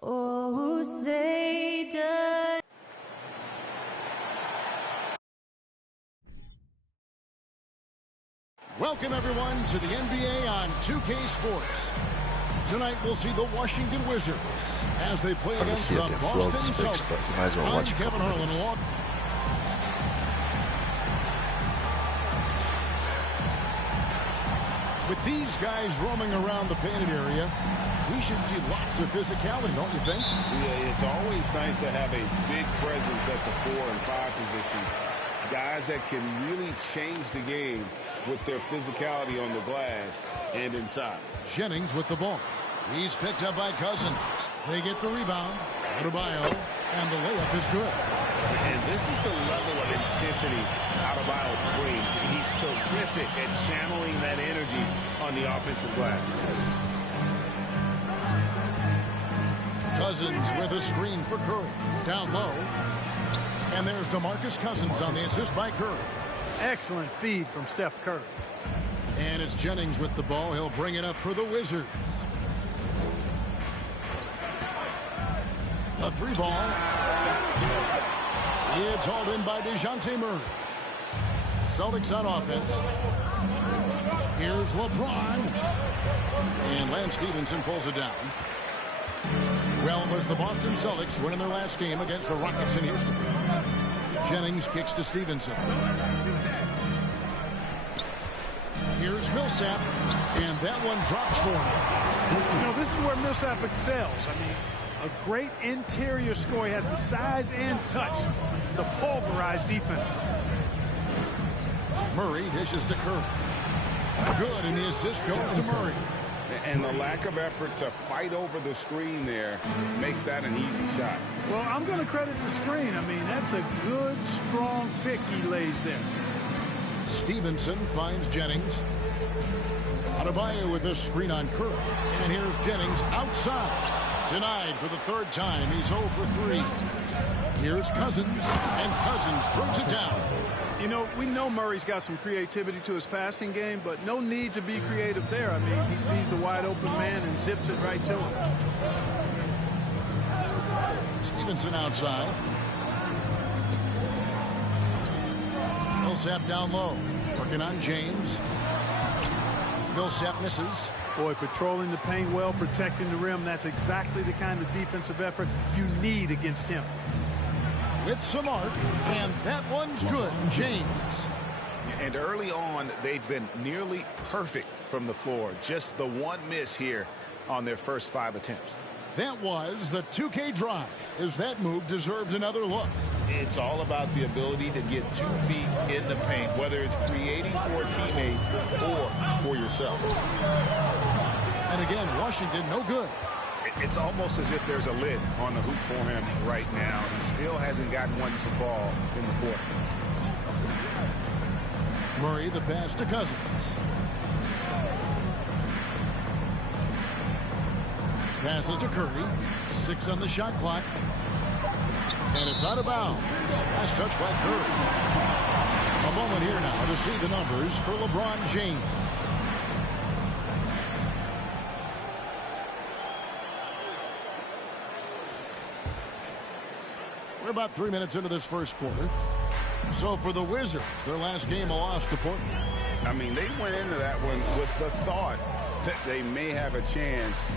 Oh, say does. Welcome, everyone, to the NBA on 2K Sports. Tonight, we'll see the Washington Wizards as they play against the Boston Celtics. I'm Kevin Harlan. With these guys roaming around the painted area, we should see lots of physicality, don't you think? Yeah, it's always nice to have a big presence at the 4 and 5 positions. Guys that can really change the game with their physicality on the glass and inside. Jennings with the ball. He's picked up by Cousins. They get the rebound. Adebayo, and the layup is good. And this is the level of intensity Adebayo brings. He's terrific at channeling that energy on the offensive glass. Cousins with a screen for Curry. Down low. And there's DeMarcus Cousins on the assist by Curry. Excellent feed from Steph Curry. And it's Jennings with the ball. He'll bring it up for the Wizards. A 3 ball. It's hauled in by DeJounte Murray. Celtics on offense. Here's LeBron. And Lance Stevenson pulls it down. Well, it was the Boston Celtics winning their last game against the Rockets in Houston. Jennings kicks to Stevenson. Here's Millsap, and that one drops for him. You know, this is where Millsap excels. I mean, a great interior score. He has the size and touch to pulverize defense. Murray dishes to Curry. Good, and the assist goes to Murray. And the lack of effort to fight over the screen there makes that an easy shot. Well, I'm going to credit the screen. I mean, that's a good, strong pick he lays there. Stevenson finds Jennings. Adebayo with this screen on Curry. And here's Jennings outside. Denied for the 3rd time. He's 0 for 3. Here's Cousins, and Cousins throws it down. You know, we know Murray's got some creativity to his passing game, but no need to be creative there. I mean, he sees the wide open man and zips it right to him. Stevenson outside. Millsap down low. Working on James. Millsap misses. Boy, patrolling the paint well, protecting the rim. That's exactly the kind of defensive effort you need against him. With some arc, and that one's good. James. And early on, they've been nearly perfect from the floor. Just the one miss here on their first 5 attempts. That was the 2K drive, as that move deserved another look. It's all about the ability to get 2 feet in the paint, whether it's creating for a teammate or for yourself. And again, Washington, no good. It's almost as if there's a lid on the hoop for him right now. He still hasn't gotten one to fall in the court. Murray, the pass to Cousins. Passes to Curry. 6 on the shot clock. And it's out of bounds. Last touch by Curry. A moment here now to see the numbers for LeBron James. We're about 3 minutes into this first quarter. So for the Wizards, their last game a loss to Portland. I mean, they went into that one with the thought that they may have a chance.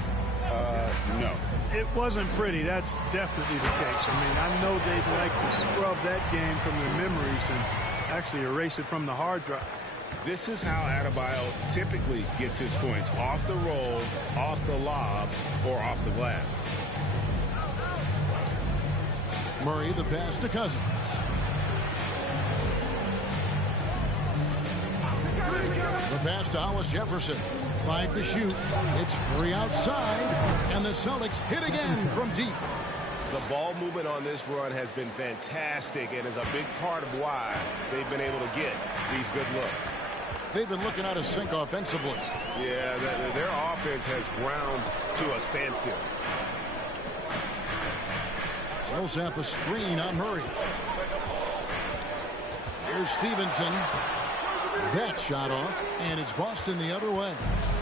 No. It wasn't pretty. That's definitely the case. I mean, I know they'd like to scrub that game from their memories and actually erase it from the hard drive. This is how Adebayo typically gets his points. Off the roll, off the lob, or off the glass. Murray, the pass to Cousins. The pass to Hollis Jefferson. 5 to shoot. It's Curry outside. And the Celtics hit again from deep. The ball movement on this run has been fantastic and is a big part of why they've been able to get these good looks. They've been looking out of sync offensively. Yeah, their offense has ground to a standstill. Millsap a screen on Murray. Here's Stevenson. That shot off, and it's Boston the other way.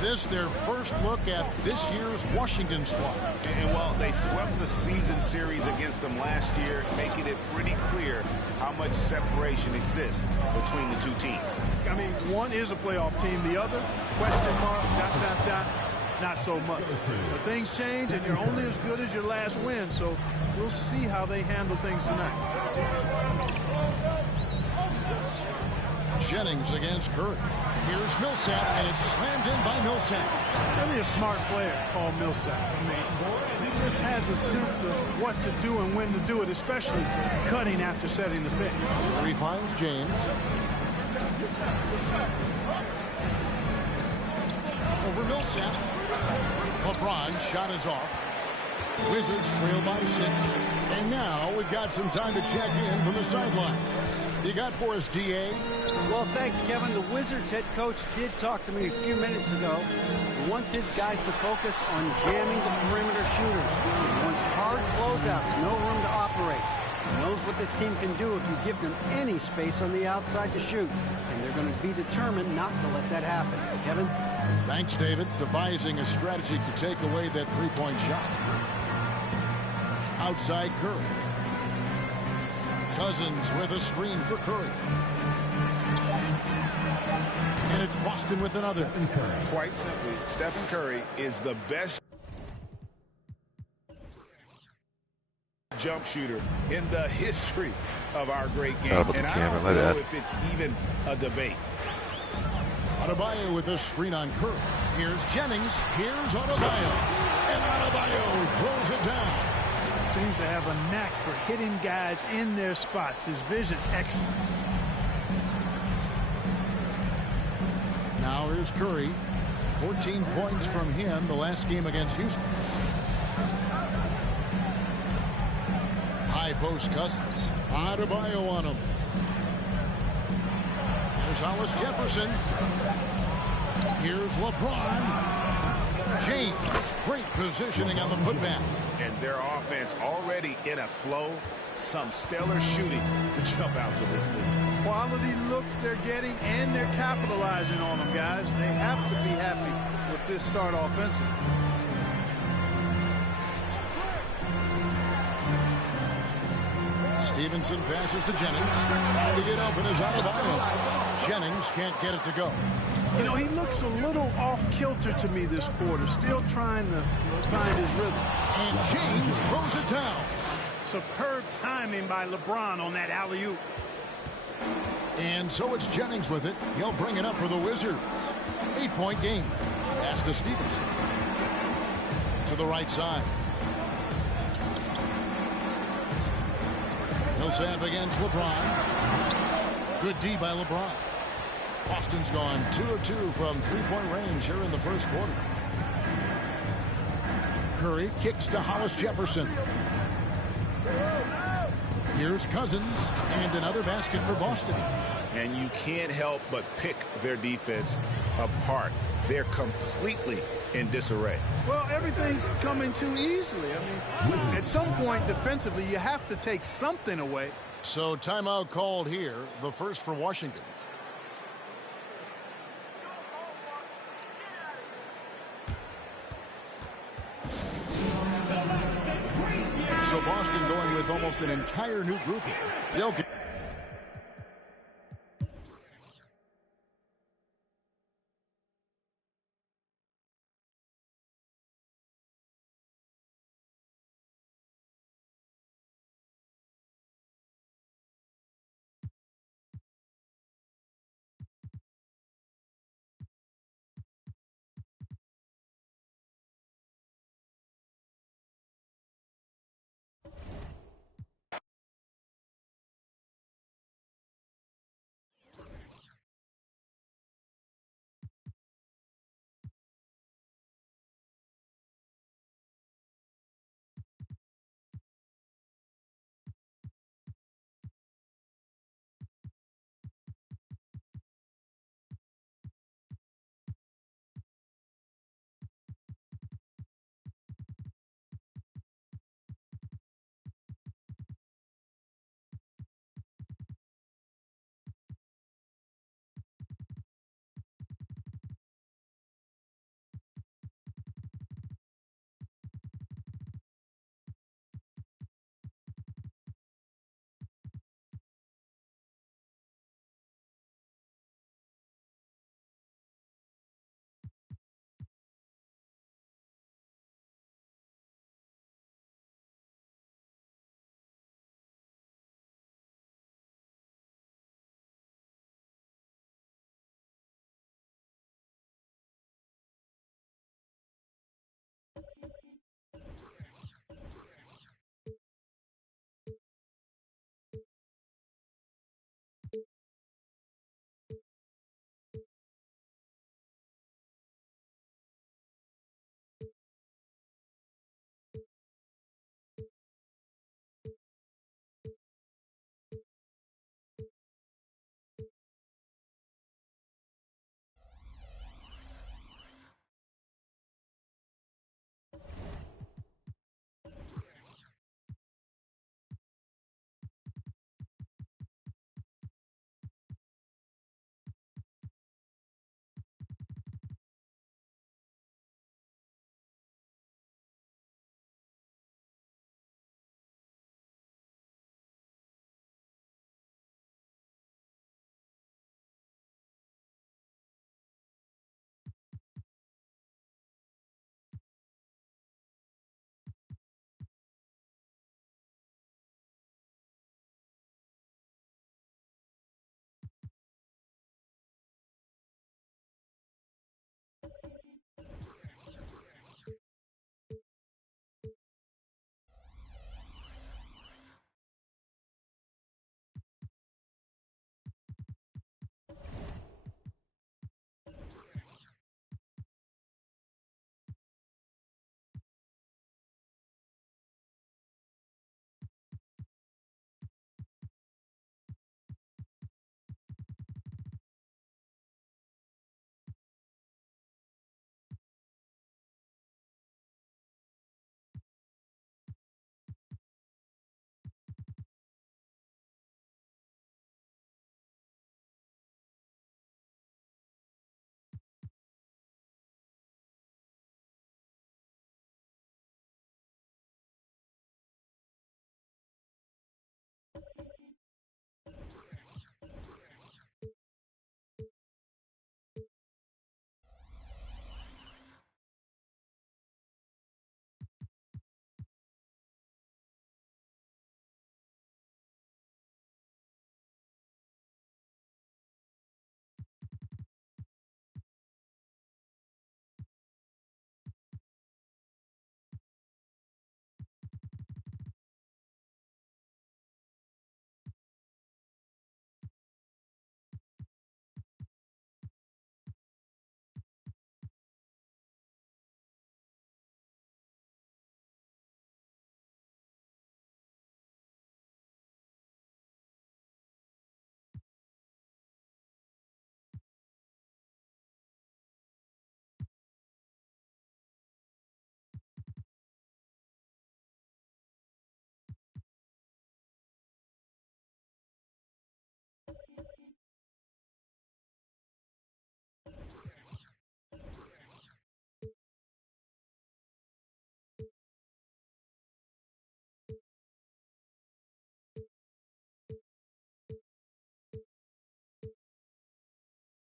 This their first look at this year's Washington squad. And well, they swept the season series against them last year, making it pretty clear how much separation exists between the two teams. I mean, one is a playoff team. The other, question mark, ... not so much. But things change, and you're only as good as your last win. So we'll see how they handle things tonight. Jennings against Curry. Here's Millsap, and it's slammed in by Millsap. Really a smart player, Paul Millsap. I mean, he just has a sense of what to do and when to do it, especially cutting after setting the pick. He finds James. Over Millsap. LeBron shot is off. Wizards trail by 6. And now we've got some time to check in from the sideline. You got for us, D.A.? Well, thanks, Kevin. The Wizards head coach did talk to me a few minutes ago. He wants his guys to focus on jamming the perimeter shooters. He wants hard closeouts, no room to operate. He knows what this team can do if you give them any space on the outside to shoot. And they're going to be determined not to let that happen. Kevin? Thanks, David. Devising a strategy to take away that three-point shot. Outside Curry. Cousins with a screen for Curry. And it's Boston with another. Quite simply, Stephen Curry is the best jump shooter in the history of our great game. And I don't know if it's even a debate. Adebayo with a screen on Curry. Here's Jennings. Here's Adebayo. And Adebayo throws it down. Seems to have a knack for hitting guys in their spots. His vision excellent. Now here's Curry. 14 points from him the last game against Houston. High post Cousins. Adebayo on him. Here's Hollis Jefferson. Here's LeBron. James. Great positioning on the putback. And their offense already in a flow. Some stellar shooting to jump out to this lead. Quality looks they're getting, and they're capitalizing on them, guys. They have to be happy with this start offensively. Stevenson passes to Jennings. Trying to get open is Adebayo. Jennings can't get it to go. You know, he looks a little off-kilter to me this quarter, still trying to find his rhythm. And James throws it down. Superb timing by LeBron on that alley-oop. And so it's Jennings with it. He'll bring it up for the Wizards. 8-point game. Pass to Stevenson. To the right side. Millsap against LeBron. Good D by LeBron. Boston's gone 2 of 2 from three-point range here in the first quarter. Curry kicks to Hollis Jefferson. Here's Cousins, and another basket for Boston. And you can't help but pick their defense apart. They're completely in disarray. Well, everything's coming too easily. I mean, at some point defensively, you have to take something away. So timeout called here, the first for Washington. So Boston going with almost an entire new group here.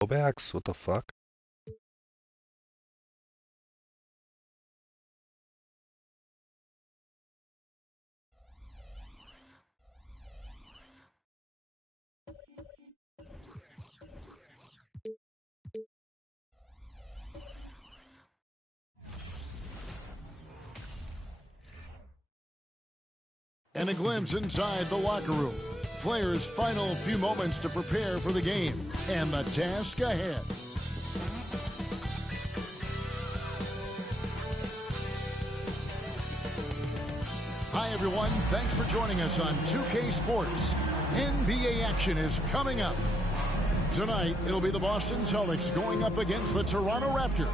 Backs, what the fuck? And a glimpse inside the locker room. Players' final few moments to prepare for the game and the task ahead. Hi, everyone. Thanks for joining us on 2K Sports. NBA action is coming up. Tonight, it'll be the Boston Celtics going up against the Toronto Raptors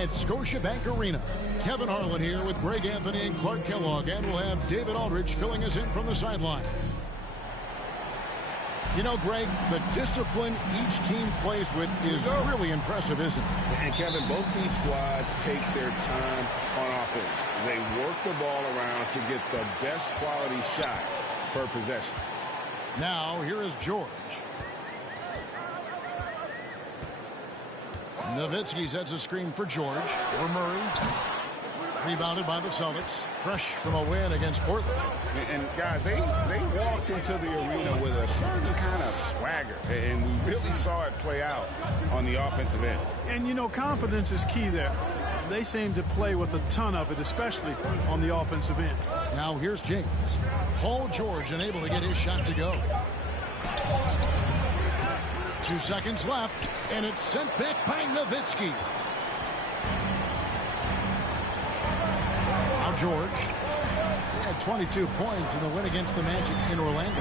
at Scotiabank Arena. Kevin Harlan here with Greg Anthony and Clark Kellogg, and we'll have David Aldridge filling us in from the sideline. You know, Greg, the discipline each team plays with is really impressive, isn't it? And, Kevin, both these squads take their time on offense. They work the ball around to get the best quality shot per possession. Now, here is George. Nowitzki sets a screen for George. For Murray. Rebounded by the Celtics. Fresh from a win against Portland. And guys, they walked into the arena with a certain kind of swagger. And we really saw it play out on the offensive end. And, you know, confidence is key there. They seem to play with a ton of it, especially on the offensive end. Now here's James. Paul George unable to get his shot to go. 2 seconds left, and it's sent back by Nowitzki. Now George. He had 22 points in the win against the Magic in Orlando.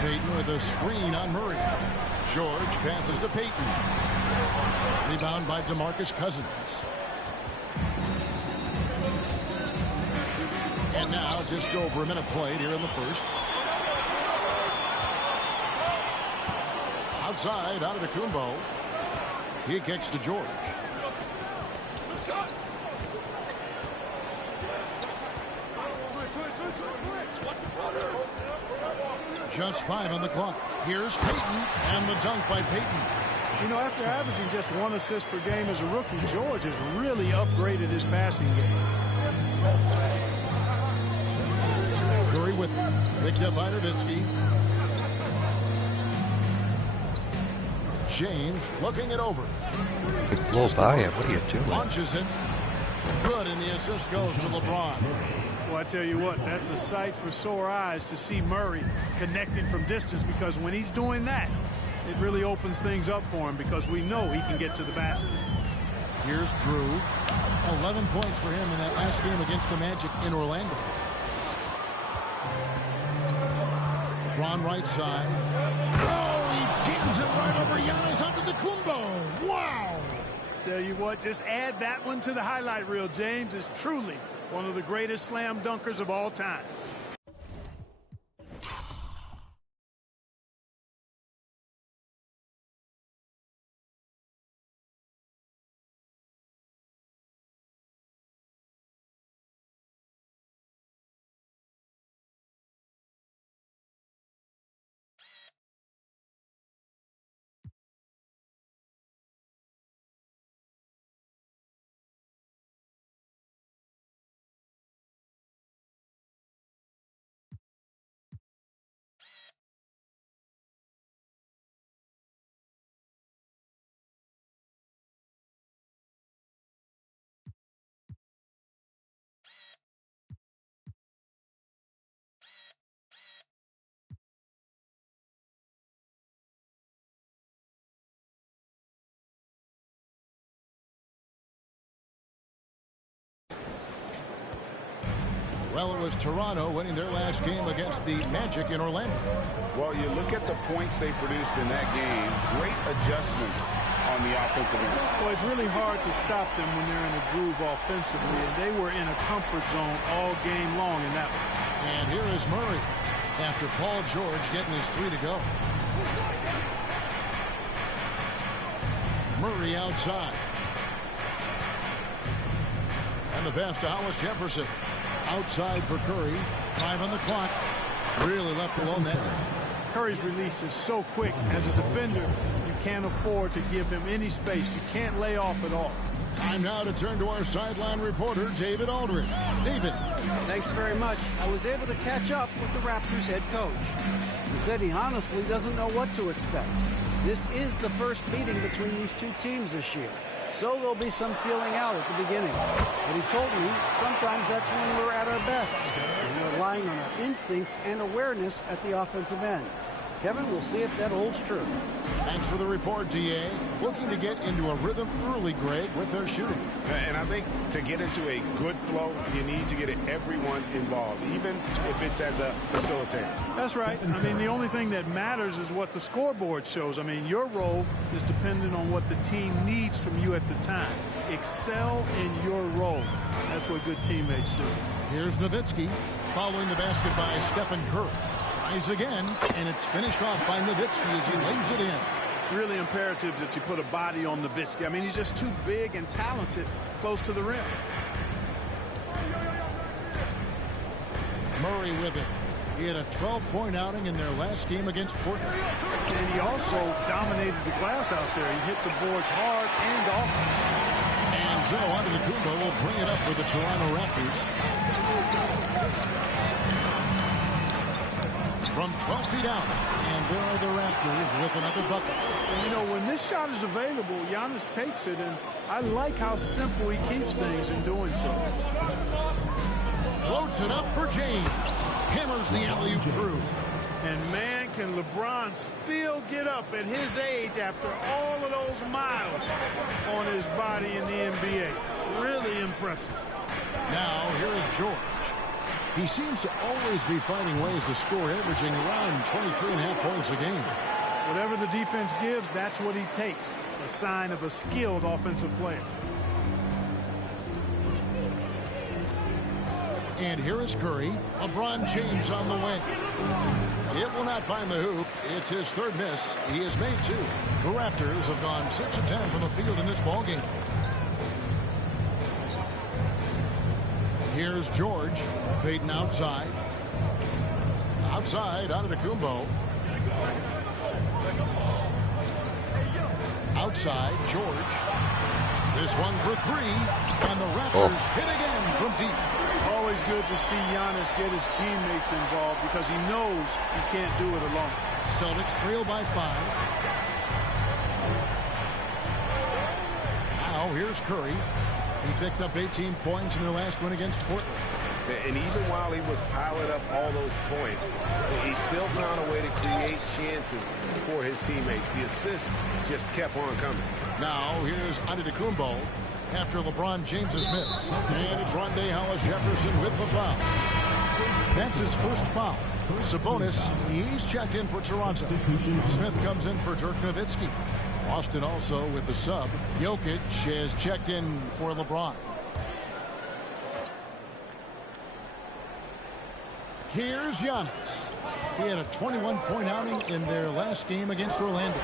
Payton with a screen on Murray. George passes to Payton. Rebound by DeMarcus Cousins. And now just over a minute played here in the first. Outside, Antetokounmpo. He kicks to George. Just 5 on the clock. Here's Payton, and the dunk by Payton. You know, after averaging just 1 assist per game as a rookie, George has really upgraded his passing game. Curry with him. Picked up by Nowitzki. James looking it over. Get close by him. What are you doing? Launches it. Good, and the assist goes to LeBron. Well, I tell you what, that's a sight for sore eyes to see Murray connecting from distance, because when he's doing that, it really opens things up for him, because we know he can get to the basket. Here's Drew. 11 points for him in that last game against the Magic in Orlando. LeBron right side. Oh, he jams it right over Giannis Antetokounmpo. Wow! Tell you what, just add that one to the highlight reel. James is truly one of the greatest slam dunkers of all time. Well, it was Toronto winning their last game against the Magic in Orlando. Well, you look at the points they produced in that game. Great adjustments on the offensive end. Well, it's really hard to stop them when they're in a groove offensively, and they were in a comfort zone all game long in that one. And here is Murray after Paul George getting his 3 to go. Murray outside. And the pass to Hollis Jefferson. Outside for Curry. 5 on the clock. Really left alone that time. Curry's release is so quick. As a defender, you can't afford to give him any space. You can't lay off at all. Time now to turn to our sideline reporter, David Aldridge. David. Thanks very much. I was able to catch up with the Raptors head coach. He said he honestly doesn't know what to expect. This is the first meeting between these two teams this year, so there'll be some feeling out at the beginning. But he told me sometimes that's when we're at our best. We're relying on our instincts and awareness at the offensive end. Kevin, we'll see if that holds true. Thanks for the report, D.A. Looking to get into a rhythm early, Greg, with their shooting. And I think to get into a good flow, you need to get everyone involved, even if it's as a facilitator. That's right. I mean, the only thing that matters is what the scoreboard shows. I mean, your role is dependent on what the team needs from you at the time. Excel in your role. That's what good teammates do. Here's Nowitzki, following the basket by Stephen Curry. Tries again, and it's finished off by Nowitzki as he lays it in. Really imperative that you put a body on Nowitzki. I mean, he's just too big and talented close to the rim. Murray with it. He had a 12-point outing in their last game against Portland. And he also dominated the glass out there. He hit the boards hard and often. And Zo Antetokounmpo will bring it up for the Toronto Raptors. From 12 feet out, and there are the Raptors with another bucket. And, you know, when this shot is available, Giannis takes it, and I like how simple he keeps things in doing so. Floats it up for James. Hammers the alley-oop through. And, man, can LeBron still get up at his age after all of those miles on his body in the NBA. Really impressive. Now, here is George. He seems to always be finding ways to score, averaging around 23.5 points a game. Whatever the defense gives, that's what he takes. A sign of a skilled offensive player. And here is Curry. LeBron James on the wing. It will not find the hoop. It's his third miss. He has made two. The Raptors have gone 6 of 10 from the field in this ballgame. Here's George. Payton outside. Outside, Antetokounmpo. Outside, George. This one for three. And the Raptors hit again from deep. Always good to see Giannis get his teammates involved because he knows he can't do it alone. Celtics trail by 5. Now here's Curry. He picked up 18 points in their last win against Portland. And even while he was piling up all those points, he still found a way to create chances for his teammates. The assists just kept on coming. Now here's Antetokounmpo after LeBron James's miss. And it's Rondae Hollis-Jefferson with the foul. That's his first foul. Sabonis, he's checked in for Toronto. Smith comes in for Dirk Nowitzki. Austin also with the sub. Jokic has checked in for LeBron. Here's Giannis. He had a 21-point outing in their last game against Orlando.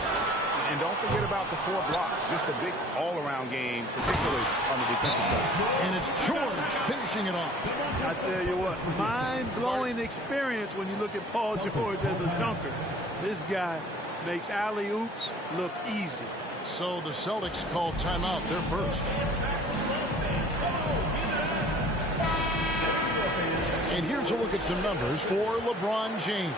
And don't forget about the 4 blocks. Just a big all-around game, particularly on the defensive side. And it's George finishing it off. I tell you what, mind-blowing experience when you look at Paul George as a dunker. This guy makes alley-oops look easy. So the Celtics called timeout. They're first. And here's a look at some numbers for LeBron James.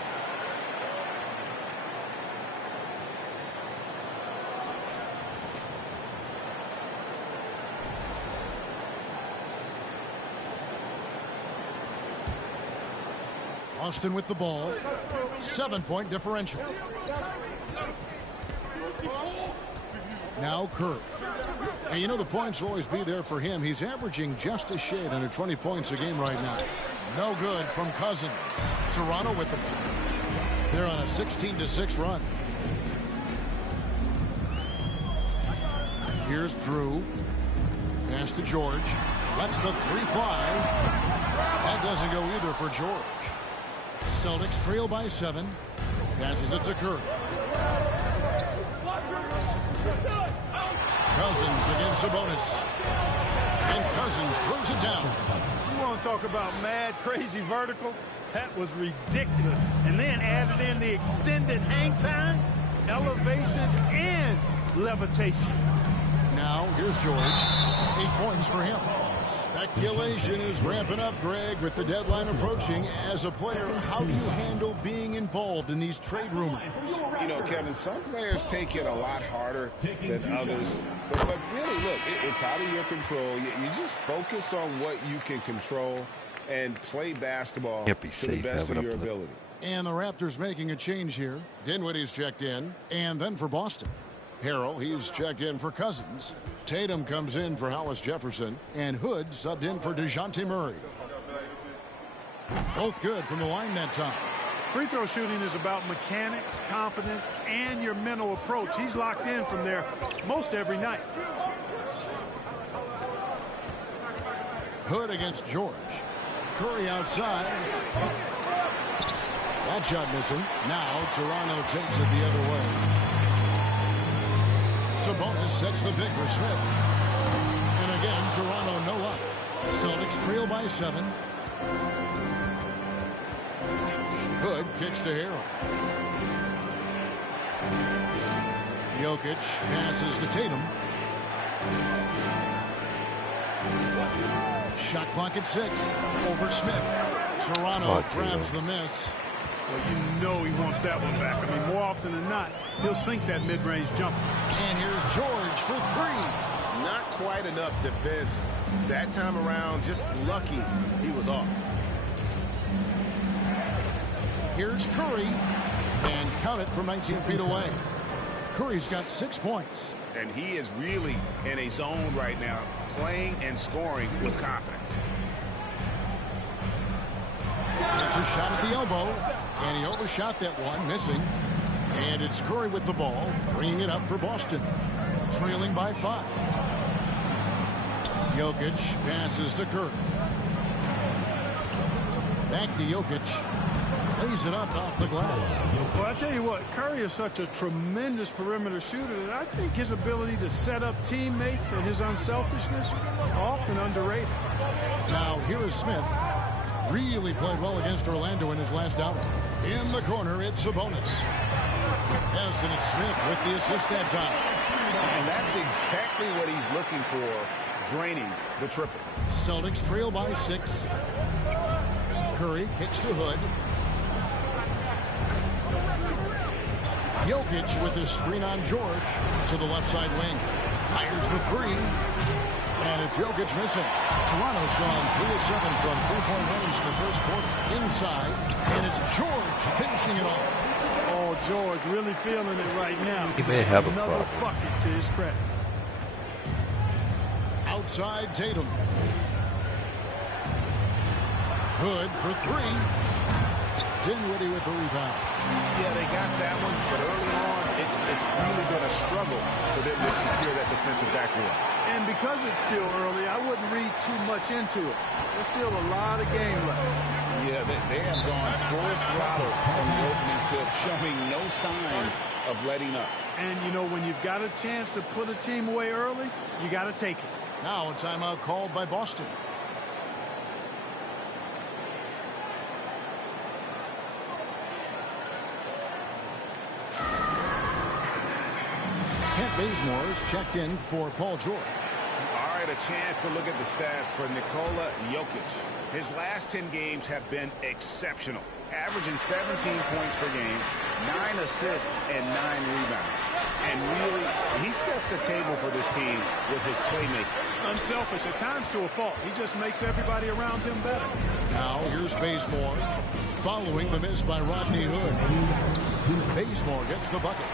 Austin with the ball. 7-point differential. Now Curry. And you know the points will always be there for him. He's averaging just a shade under 20 points a game right now. No good from Cousins. Toronto with the ball. They're on a 16-6 run. Here's Drew. Pass to George. Lets the 3 fly. That doesn't go either for George. Celtics trail by 7. Passes it to Curry. Cousins against Sabonis. And Cousins throws it down. You want to talk about mad, crazy vertical? That was ridiculous. And then added in the extended hang time, elevation, and levitation. Now, here's George. 8 points for him. Speculation is ramping up, Greg, with the deadline approaching. As a player, how do you handle being involved in these trade rumors? You know, Kevin, some players take it a lot harder than others. But really, look, it's out of your control. You just focus on what you can control and play basketball Can't be to the safe best of having your up ability. And the Raptors making a change here. Dinwiddie's checked in. And then for Boston, Harrell, he's checked in for Cousins. Tatum comes in for Hollis Jefferson. And Hood subbed in for DeJounte Murray. Both good from the line that time. Free throw shooting is about mechanics, confidence, and your mental approach. He's locked in from there most every night. Hood against George. Curry outside. That shot missing. Now Toronto takes it the other way. Sabonis sets the pick for Smith. And again, Toronto no luck. Celtics trail by 7. Hood kicks to Harrell. Jokic passes to Tatum. Shot clock at 6. Over Smith. Toronto grabs the miss. Well, you know he wants that one back. I mean, more often than not, he'll sink that mid-range jumper. And here's George for 3. Not quite enough defense that time around. Just lucky he was off. Here's Curry. And count it from 19 feet away. Curry's got 6 points. And he is really in a zone right now, playing and scoring with confidence. Takes a shot at the elbow. And he overshot that one, missing. And it's Curry with the ball, bringing it up for Boston. Trailing by 5. Jokic passes to Curry. Back to Jokic. Lays it up off the glass. Well, I tell you what, Curry is such a tremendous perimeter shooter that I think his ability to set up teammates and his unselfishness are often underrated. Now, here is Smith. Really played well against Orlando in his last outing. In the corner, it's Sabonis. Yes, and it's Smith with the assist that time. And that's exactly what he's looking for, draining the triple. Celtics trail by 6. Curry kicks to Hood. Jokic with his screen on George to the left side wing. Fires the 3. And it's Jokic missing. Toronto's gone 3 of 7 from 3-point range in the first quarter. Inside, and it's George finishing it off. Oh, George really feeling it right now. He may have a Another problem. bucket to his credit. Outside Tatum. Hood for 3. Dinwiddie with the rebound. Yeah, they got that one, but early on, it's really been a struggle for them to secure that defensive backboard. And because it's still early, I wouldn't read too much into it. There's still a lot of game left. Yeah, they have gone full throttle from the opening tip, showing no signs of letting up. And, you know, when you've got a chance to put a team away early, you got to take it. Now a timeout called by Boston. Kent Bazemore is checked in for Paul George. All right, a chance to look at the stats for Nikola Jokic. His last 10 games have been exceptional, averaging 17 points per game, 9 assists, and 9 rebounds. And really, he sets the table for this team with his playmaking. Unselfish, at times to a fault. He just makes everybody around him better. Now here's Bazemore, following the miss by Rodney Hood. Bazemore gets the bucket.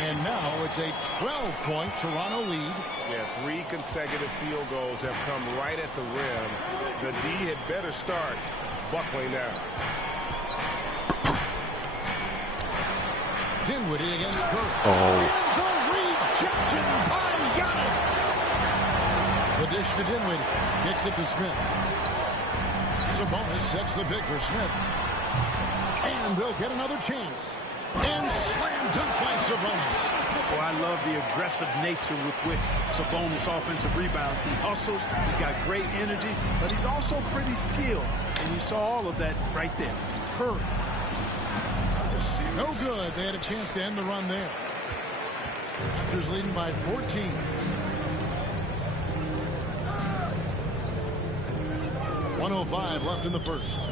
And now it's a 12-point Toronto lead. Yeah, 3 consecutive field goals have come right at the rim. The D had better start buckling down. Dinwiddie against Curry. Oh. The rejection by Giannis. The dish to Dinwiddie. Kicks it to Smith. Sabonis sets the pick for Smith. And they'll get another chance. And slam dunk by Sabonis. Oh, I love the aggressive nature with which Sabonis offensive rebounds. He hustles, he's got great energy, but he's also pretty skilled. And you saw all of that right there. Curry. No good. They had a chance to end the run there. Raptors leading by 14. .105 left in the first.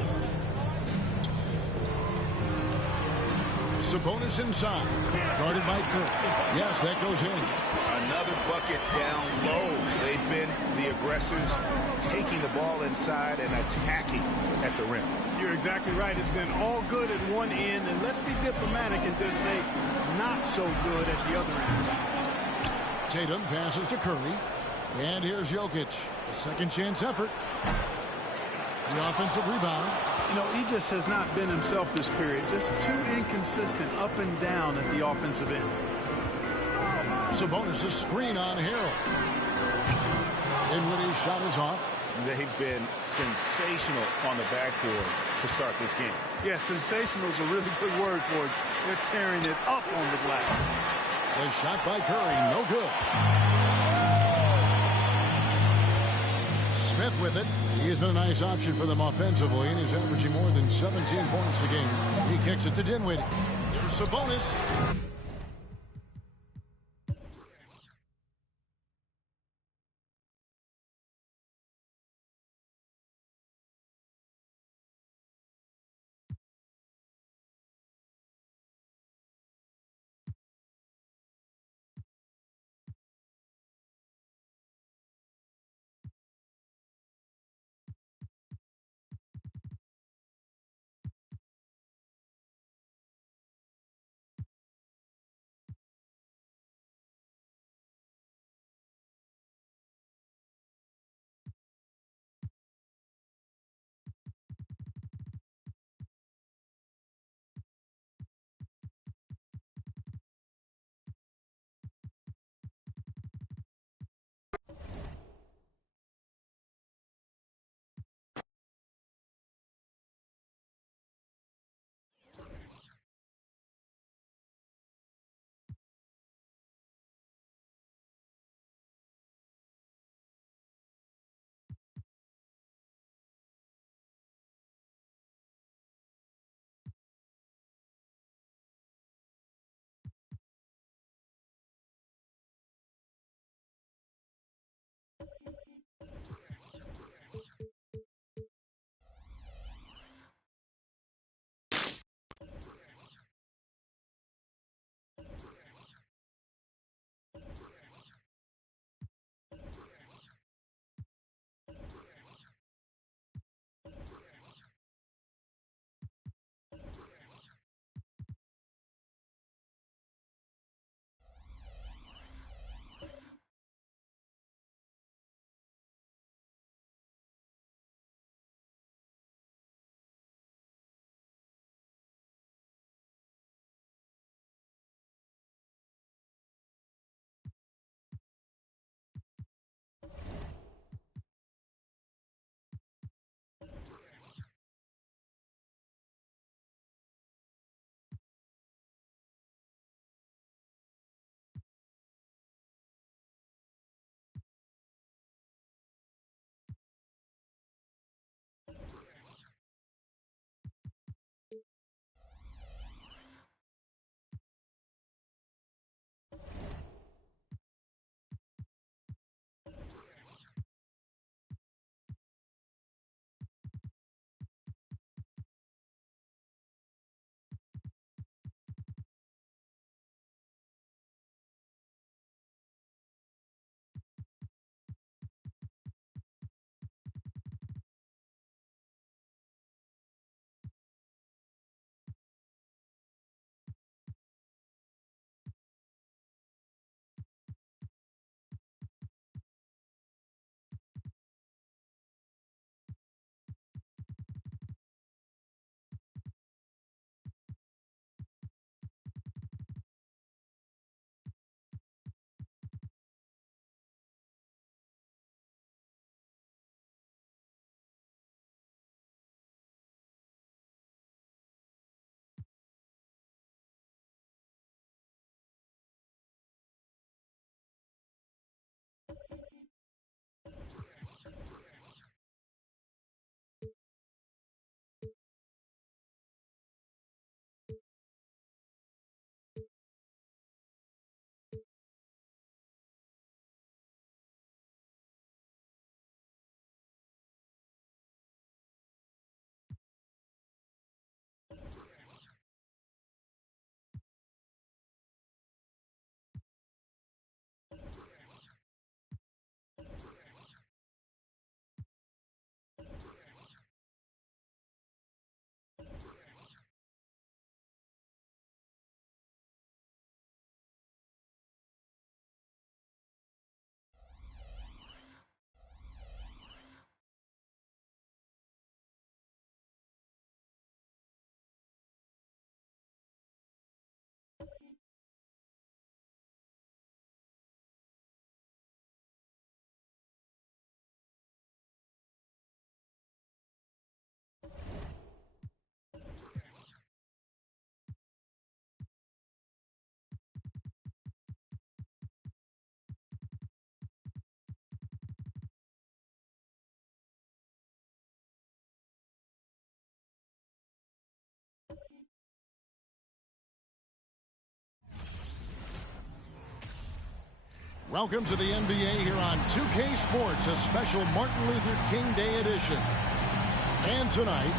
Sabonis inside. Guarded by Curry. Yes, that goes in. Another bucket down low. They've been the aggressors, taking the ball inside and attacking at the rim. You're exactly right. It's been all good at one end, and let's be diplomatic and just say not so good at the other end. Tatum passes to Curry. And here's Jokic. A second chance effort. The offensive rebound. You know, he just has not been himself this period. Just too inconsistent up and down at the offensive end. Sabonis' screen on Harrell. Dinwiddie's shot is off. They've been sensational on the backboard to start this game. Yeah, sensational is a really good word for it. They're tearing it up on the glass. The shot by Curry, no good. Smith with it. He's been a nice option for them offensively, and he's averaging more than 17 points a game. He kicks it to Dinwiddie. There's Sabonis. Welcome to the NBA here on 2K Sports, a special Martin Luther King Day edition. And tonight,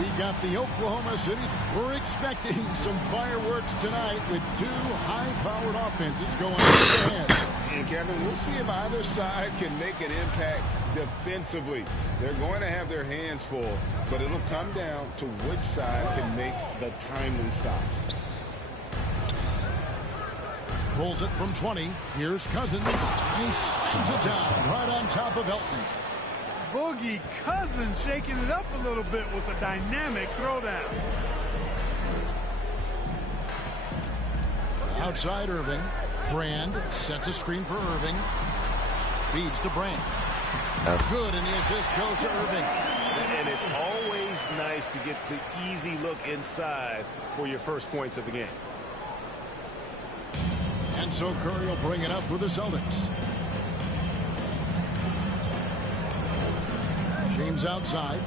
we got the Oklahoma City. We're expecting some fireworks tonight with two high-powered offenses going head-to-head. And, Kevin, we'll see if either side can make an impact defensively. They're going to have their hands full, but it'll come down to which side can make the timely stop. Pulls it from 20. Here's Cousins. He slams it down right on top of Elton. Boogie Cousins shaking it up a little bit with a dynamic throwdown. Outside Irving. Brand sets a screen for Irving. Feeds to Brand. Good, and the assist goes to Irving. And it's always nice to get the easy look inside for your first points of the game. And so Curry will bring it up for the Celtics. James outside.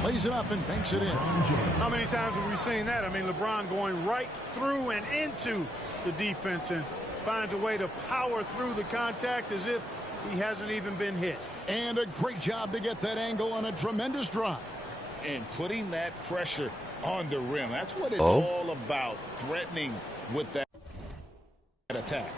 Plays it up and banks it in. How many times have we seen that? I mean, LeBron going right through and into the defense and finds a way to power through the contact as if he hasn't even been hit. And a great job to get that angle on a tremendous drive. And putting that pressure on the rim. That's what it's all about, threatening with that attack.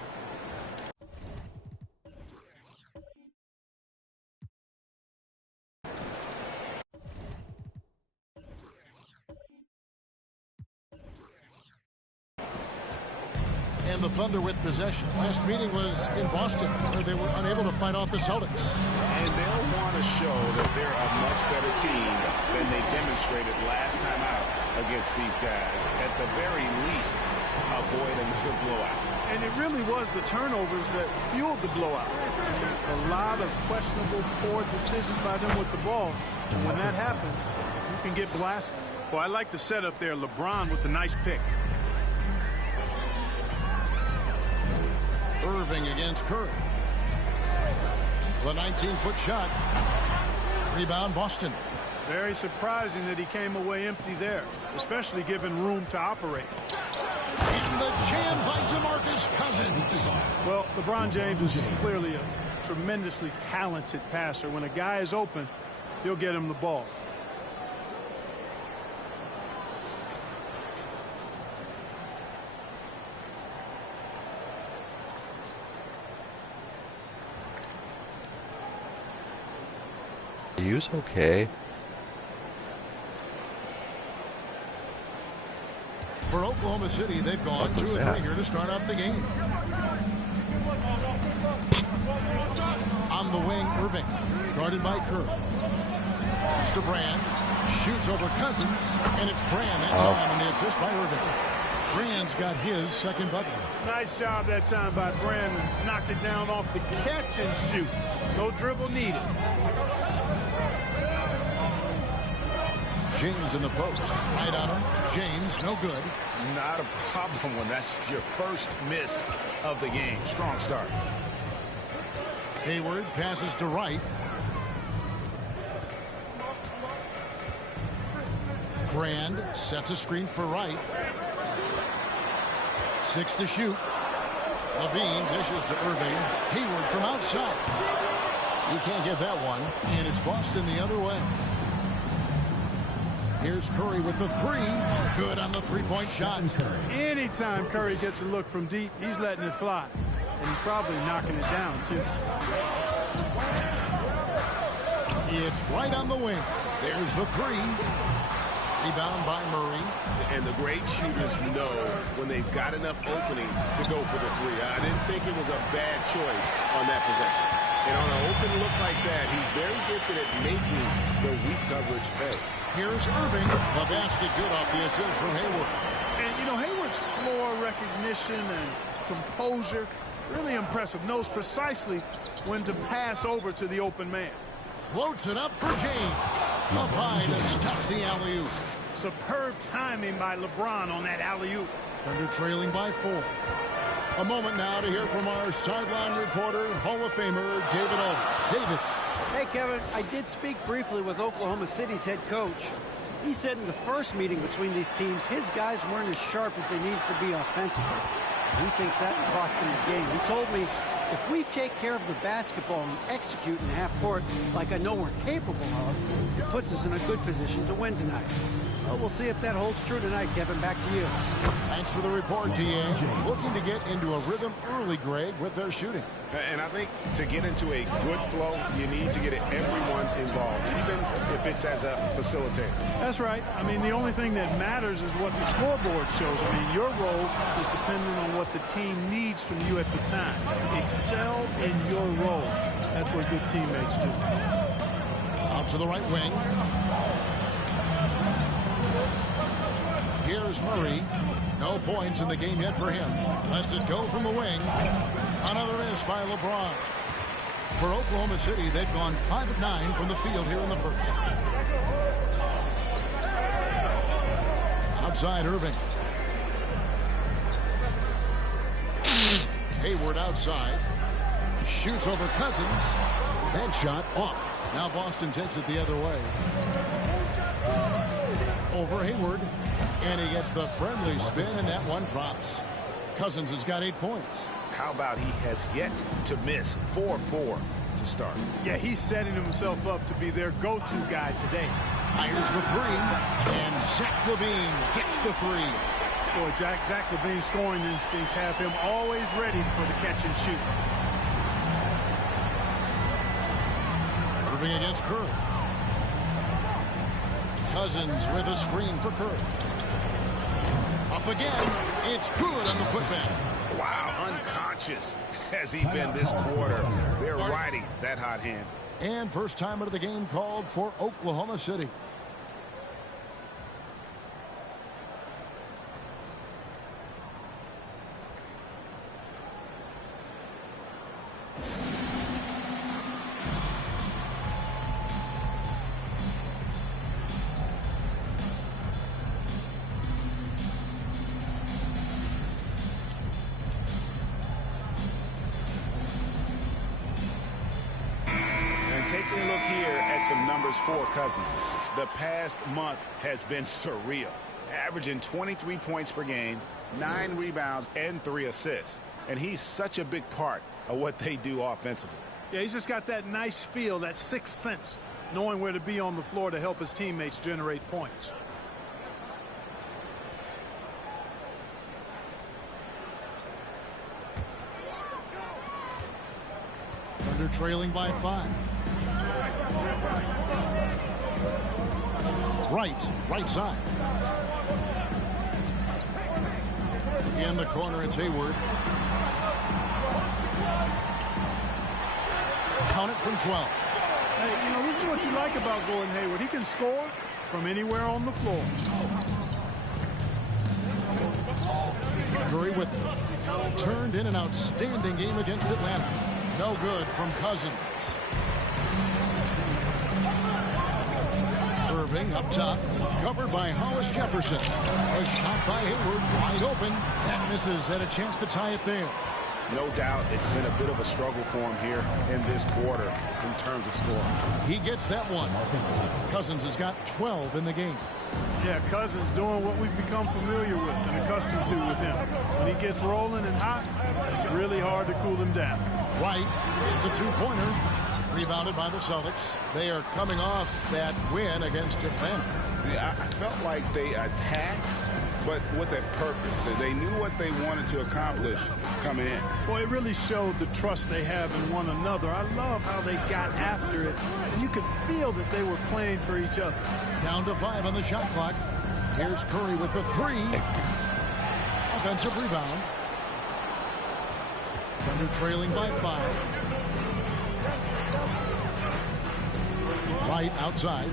And the Thunder with possession. Last meeting was in Boston, where they were unable to fight off the Celtics. And they'll want to show that they're a much better team than they demonstrated last time out against these guys. At the very least, avoid another blowout. And it really was the turnovers that fueled the blowout. A lot of questionable, poor decisions by them with the ball. And when that happens, you can get blasted. Well, I like the setup there. LeBron with the nice pick. Irving against Curry. The 19-foot shot. Rebound, Boston. Very surprising that he came away empty there, especially given room to operate. And the jam by DeMarcus Cousins. Well, LeBron James is clearly a tremendously talented passer. When a guy is open, he'll get him the ball. You's okay. For Oklahoma City, they've gone 2 or 3 here to start out the game. On the wing, Irving, guarded by Curry. It's to Brand, shoots over Cousins, and it's Brand that time, and the assist by Irving. Brand's got his second bucket. Nice job that time by Brand, and knocked it down off the catch and shoot. No dribble needed. James in the post. Right on him. James, no good. Not a problem when that's your first miss of the game. Strong start. Hayward passes to Wright. Brand sets a screen for Wright. 6 to shoot. Levine dishes to Irving. Hayward from outside. You can't get that one. And it's Boston the other way. Here's Curry with the 3. Good on the three-point shot. Anytime Curry gets a look from deep, he's letting it fly. And he's probably knocking it down, too. It's right on the wing. There's the 3. Rebound by Murray. And the great shooters know when they've got enough opening to go for the 3. I didn't think it was a bad choice on that possession. And on an open look like that, he's very gifted at making the weak coverage pay. Here's Irving. The basket good off the assist from Hayward. And, you know, Hayward's floor recognition and composure, really impressive. Knows precisely when to pass over to the open man. Floats it up for James. Up high to stop the alley-oop. Superb timing by LeBron on that alley-oop. Thunder trailing by 4. A moment now to hear from our sideline reporter, Hall of Famer David Aldridge. David. Hey, Kevin, I did speak briefly with Oklahoma City's head coach. He said in the first meeting between these teams, his guys weren't as sharp as they needed to be offensively. He thinks that cost him the game. He told me, if we take care of the basketball and execute in half court like I know we're capable of, it puts us in a good position to win tonight. Well, we'll see if that holds true tonight, Kevin. Back to you. Thanks for the report, T.A. Looking to get into a rhythm early, Greg, with their shooting. And I think to get into a good flow, you need to get everyone involved, even if it's as a facilitator. That's right. I mean, the only thing that matters is what the scoreboard shows. I mean, your role is dependent on what the team needs from you at the time. Excel in your role. That's what good teammates do. Out to the right wing. Here's Murray. No points in the game yet for him. Lets it go from the wing. Another miss by LeBron. For Oklahoma City, they've gone 5 of 9 from the field here in the first. Outside Irving. Hayward outside. Shoots over Cousins. That shot off. Now Boston takes it the other way. Over Hayward. And he gets the friendly spin, and that one drops. Cousins has got 8 points. How about he has yet to miss 4-4 to start? Yeah, he's setting himself up to be their go-to guy today. Fires the three, and Zach LaVine hits the three. Boy, Zach LaVine's scoring instincts have him always ready for the catch and shoot. Irving against Curry. Cousins with a screen for Curry. Up again. It's good on the putback. Wow, unconscious has he been this quarter. They're riding that hot hand. And first timer of the game called for Oklahoma City. Taking a look here at some numbers for Cousins. The past month has been surreal. Averaging 23 points per game, 9 rebounds, and 3 assists. And he's such a big part of what they do offensively. Yeah, he's just got that nice feel, that sixth sense, knowing where to be on the floor to help his teammates generate points. Thunder trailing by 5. Right side. In the corner, it's Hayward. Count it from 12. Hey, you know, this is what you like about Gordon Hayward. He can score from anywhere on the floor. Curry with it. Turned in an outstanding game against Atlanta. No good from Cousins. Irving up top, covered by Hollis Jefferson. A shot by Hayward, wide open. That misses, had a chance to tie it there. No doubt it's been a bit of a struggle for him here in this quarter in terms of scoring. He gets that one. Cousins has got 12 in the game. Yeah, Cousins doing what we've become familiar with and accustomed to with him. When he gets rolling and hot, it's really hard to cool him down. White, it's a two-pointer. Rebounded by the Celtics. They are coming off that win against Atlanta. Yeah, I felt like they attacked, but with a purpose. They knew what they wanted to accomplish coming in. Boy, it really showed the trust they have in one another. I love how they got after it, and you could feel that they were playing for each other. Down to 5 on the shot clock. Here's Curry with the 3. Offensive rebound. Thunder trailing by 5. White outside.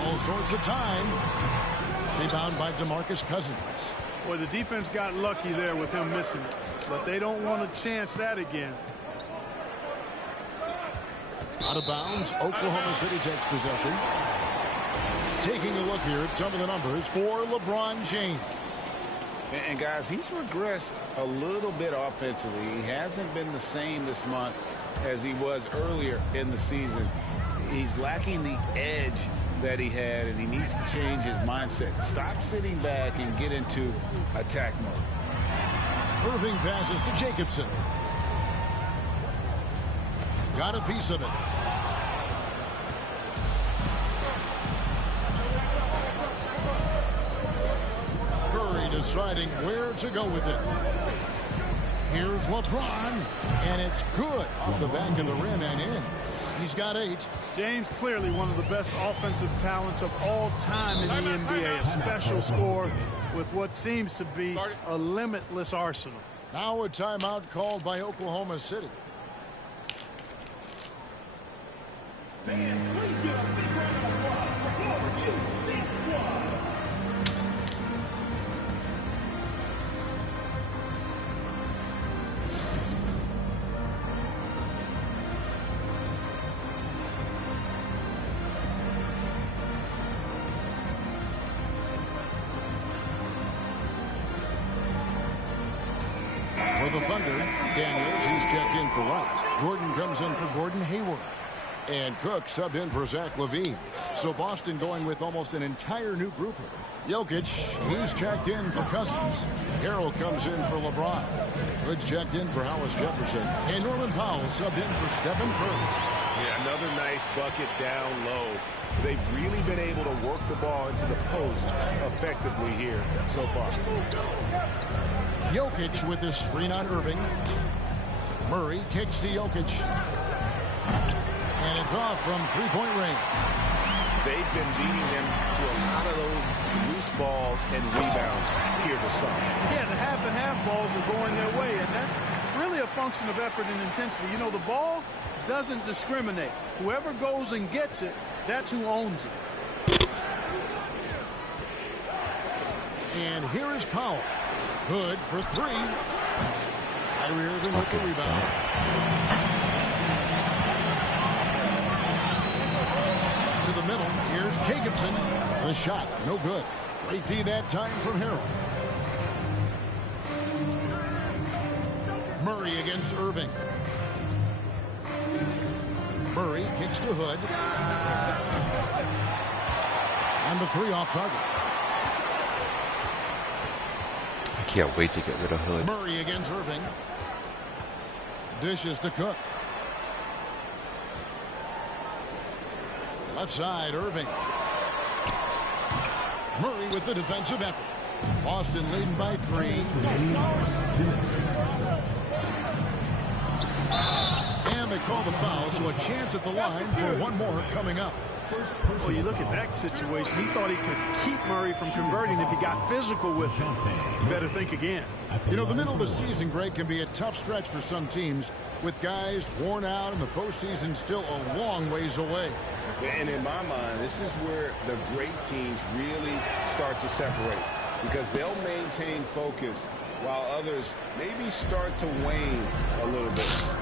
All sorts of time. Rebound by DeMarcus Cousins. Boy, the defense got lucky there with him missing it, but they don't want to chance that again. Out of bounds. Oklahoma City takes possession. Taking a look here at some of the numbers for LeBron James. And guys, he's regressed a little bit offensively. He hasn't been the same this month as he was earlier in the season. He's lacking the edge that he had, and he needs to change his mindset. Stop sitting back and get into attack mode. Irving passes to Jacobson. Got a piece of it. Curry deciding where to go with it. Here's LeBron, and it's good off the back of the rim and in. He's got 8. James clearly one of the best offensive talents of all time in the NBA. A special scorer with what seems to be a limitless arsenal. Now a timeout called by Oklahoma City. For the Thunder, Daniels, he's checked in for Wright. Gordon comes in for Gordon Hayward. And Cook subbed in for Zach LaVine. So Boston going with almost an entire new group here. Jokic, he's checked in for Cousins. Harrell comes in for LeBron. Hood's checked in for Hollis Jefferson. And Norman Powell subbed in for Stephen Curry. Yeah, another nice bucket down low. They've really been able to work the ball into the post effectively here so far. Jokic with his screen on Irving. Murray kicks to Jokic. And it's off from three-point range. They've been beating them to a lot of those loose balls and rebounds here to start. Yeah, the half and half balls are going their way, and that's really a function of effort and intensity. You know, the ball doesn't discriminate. Whoever goes and gets it, that's who owns it. And here is Powell. Hood for 3. Kyrie Irving with the rebound. To the middle. Here's Jacobson. The shot, no good. Great D that time from Harrell. Murray against Irving. Murray kicks to Hood. And the 3 off target. I can't wait to get rid of Hood. Murray against Irving. Dishes to Cook. Left side, Irving. Murray with the defensive effort. Boston leading by 3. And they call the foul, so a chance at the line for one more coming up. Well, you look at that situation. He thought he could keep Murray from converting if he got physical with him. You better think again. You know, the middle of the season, Greg, can be a tough stretch for some teams with guys worn out and the postseason still a long ways away. And in my mind, this is where the great teams really start to separate because they'll maintain focus while others maybe start to wane a little bit.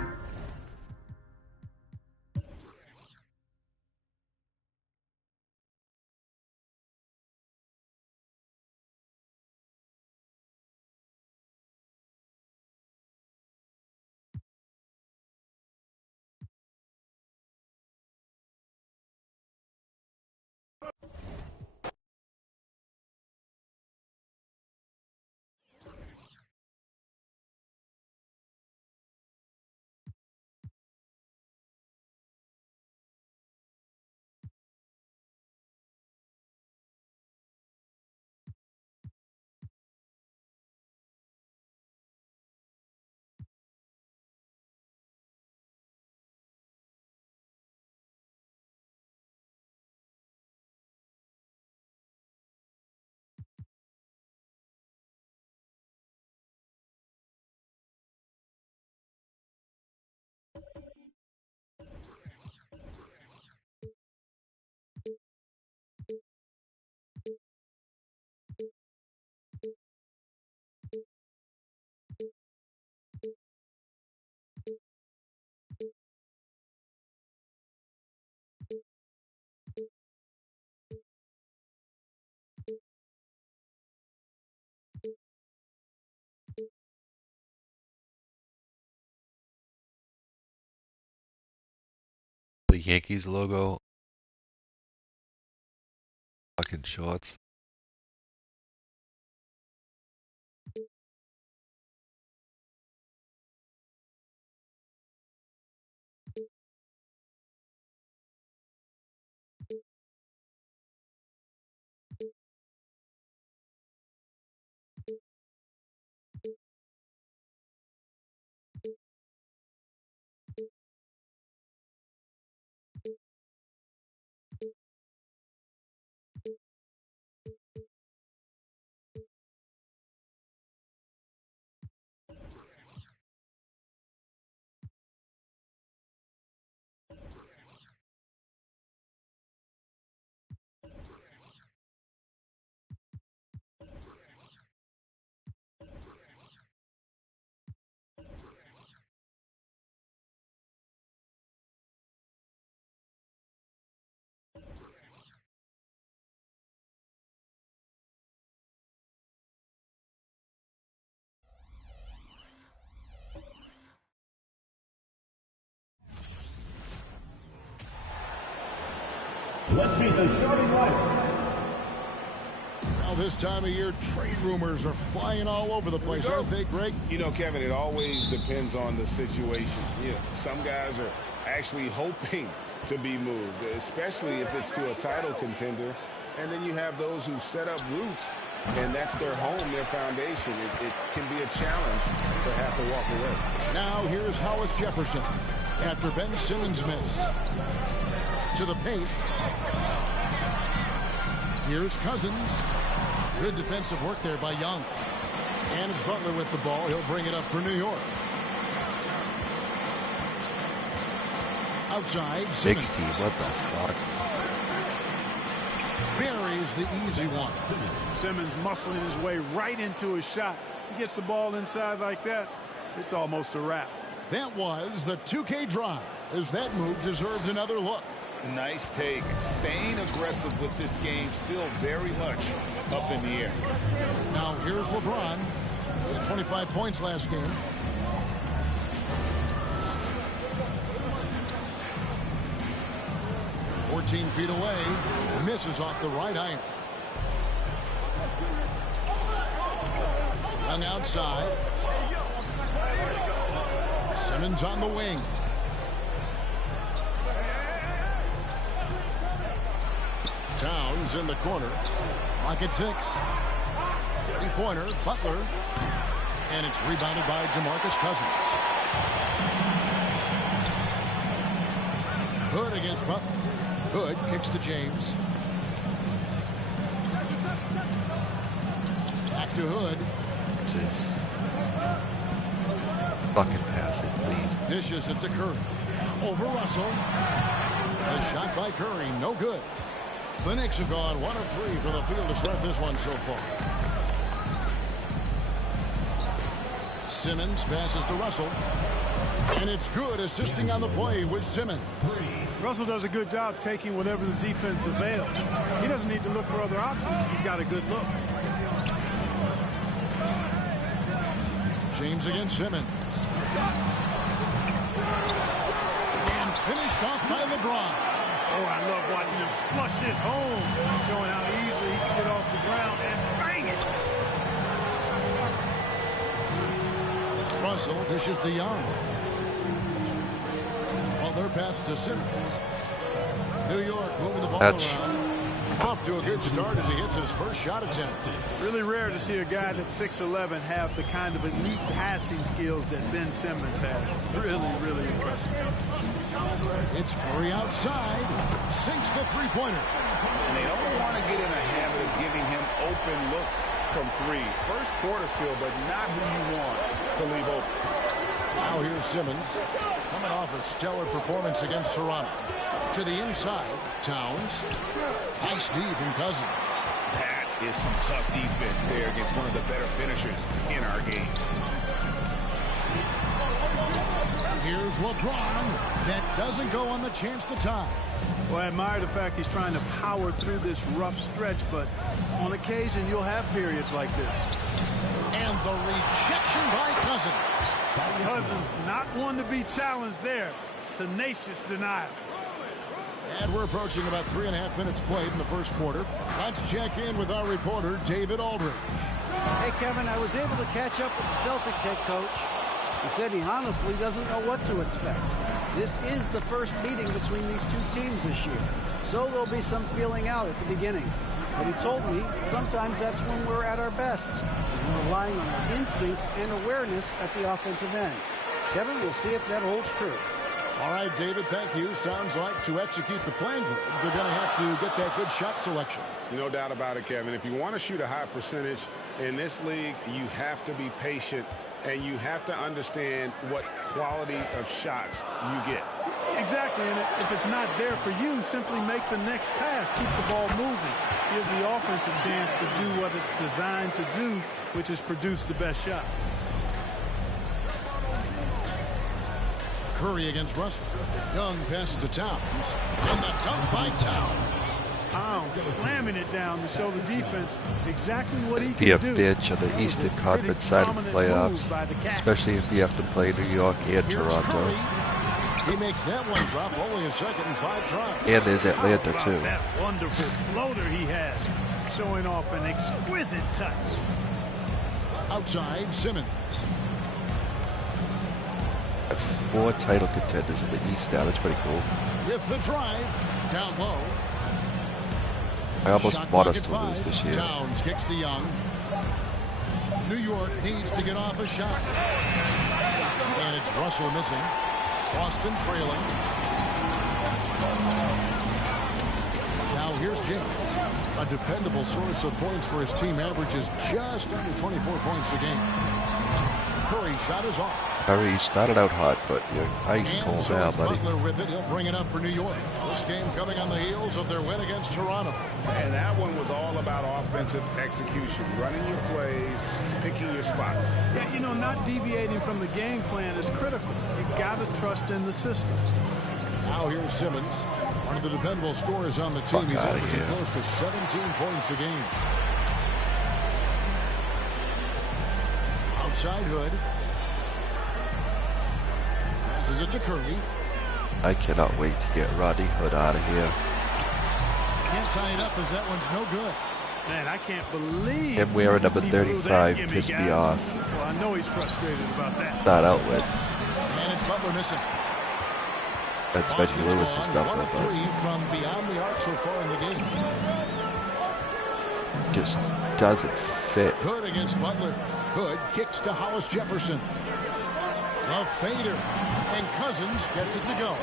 Yankees logo. Fucking shorts. Let's meet the starting lineup. Now this time of year, trade rumors are flying all over the place, aren't they, Greg? You know, Kevin, it always depends on the situation. Some guys are actually hoping to be moved, especially if it's to a title contender. And then you have those who set up roots, and that's their home, their foundation. It can be a challenge to have to walk away. Now here's Hollis Jefferson after Ben Simmons miss. To the paint. Here's Cousins. Good defensive work there by Young. And it's Butler with the ball. He'll bring it up for New York. Outside, Simmons. 60, what the fuck? Buries the easy one. Simmons muscling his way right into his shot. He gets the ball inside like that, it's almost a wrap. That was the 2K drive, as that move deserved another look. Nice take. Staying aggressive with this game, still very much up in the air. Now here's LeBron. He had 25 points last game. "14 feet away, misses off the right iron. Young outside. Simmons on the wing. Towns in the corner. Clock at 6. Three-pointer, Butler. And it's rebounded by DeMarcus Cousins. Hood against Butler. Hood kicks to James. Back to Hood. This is fucking pass it, please. Dishes it to Curry. Over Russell. A shot by Curry, no good. The Knicks have gone 1 of 3 from the field to start this one so far. Simmons passes to Russell. And it's good, assisting on the play with Simmons. Russell does a good job taking whatever the defense avails. He doesn't need to look for other options if he's got a good look. James against Simmons. And finished off by LeBron. Oh, I love watching him flush it home, showing how easily he can get off the ground and bang it. Russell dishes to Young. Butler passes to Simmons. New York moving the ball Touch. around. Off to a good start as he hits his first shot attempt. Really rare to see a guy that's 6'11" have the kind of elite passing skills that Ben Simmons has. Really, really impressive. It's Curry outside. Sinks the three-pointer. And they don't want to get in a habit of giving him open looks from 3. First quarter still, but not who you want to leave open. Now here's Simmons. Coming off a stellar performance against Toronto. To the inside, Towns. Nice D from Cousins. That is some tough defense there against one of the better finishers in our game. Here's LeBron. That doesn't go on the chance to tie. Well, I admire the fact he's trying to power through this rough stretch, but on occasion you'll have periods like this. And the rejection by Cousins. Cousins not one to be challenged there. Tenacious denial. And we're approaching about 3.5 minutes played in the first quarter. Let's check in with our reporter, David Aldridge. Hey, Kevin, I was able to catch up with the Celtics head coach. He said he honestly doesn't know what to expect. This is the first meeting between these two teams this year, so there'll be some feeling out at the beginning. But he told me sometimes that's when we're at our best. We're relying on our instincts and awareness at the offensive end. Kevin, we'll see if that holds true. All right, David, thank you. Sounds like to execute the plan, they're going to have to get that good shot selection. No doubt about it, Kevin. If you want to shoot a high percentage in this league, you have to be patient, and you have to understand what quality of shots you get. Exactly, and if it's not there for you, simply make the next pass. Keep the ball moving. Give the offense a chance to do what it's designed to do, which is produce the best shot. Curry against Russell. Young passes to Towns. And the dunk by Towns. Towns slamming it down to show the defense exactly what he Be a can do. bitch on the Eastern Conference side of the playoffs, especially if you have to play New York and Here's Toronto. Curry. He makes that one drop, only a second and 5 tries. And there's Atlanta, How about too. that wonderful floater he has, showing off an exquisite touch. Outside, Simmons. 4 title contenders in the East now. That's pretty cool. With the drive, down low. I almost Shot want clock us at to 5. lose this year. Towns kicks to Young. New York needs to get off a shot. And it's Russell missing. Boston trailing. Now here's James. A dependable source of points for his team, averages just under 24 points a game. Curry shot is off. Curry started out hot, but you're ice cold So now, it's buddy. Butler with it. He'll bring it up for New York. This game coming on the heels of their win against Toronto. And that one was all about offensive execution, running your plays, picking your spots. Yeah, you know, not deviating from the game plan is critical. You got to trust in the system. Now here's Simmons, one of the dependable scorers on the team. Fuck He's outta averaging here. close to 17 points a game. Outside Hood. Passes it to Curry. I cannot wait to get Rodney Hood out of here. Can't tie it up as that one's no good. Man, I can't believe Him wearing number he blew that 35 gimme, pissed me guys. off. Well, I know he's frustrated about that. Not outlet. And it's Butler missing. That's Reggie Boston's Lewis and gone stuff 1 like of that. 3 from beyond the arc so far in the game. Just doesn't fit. Hood against Butler. Hood kicks to Hollis Jefferson. The fader. And Cousins gets it to go.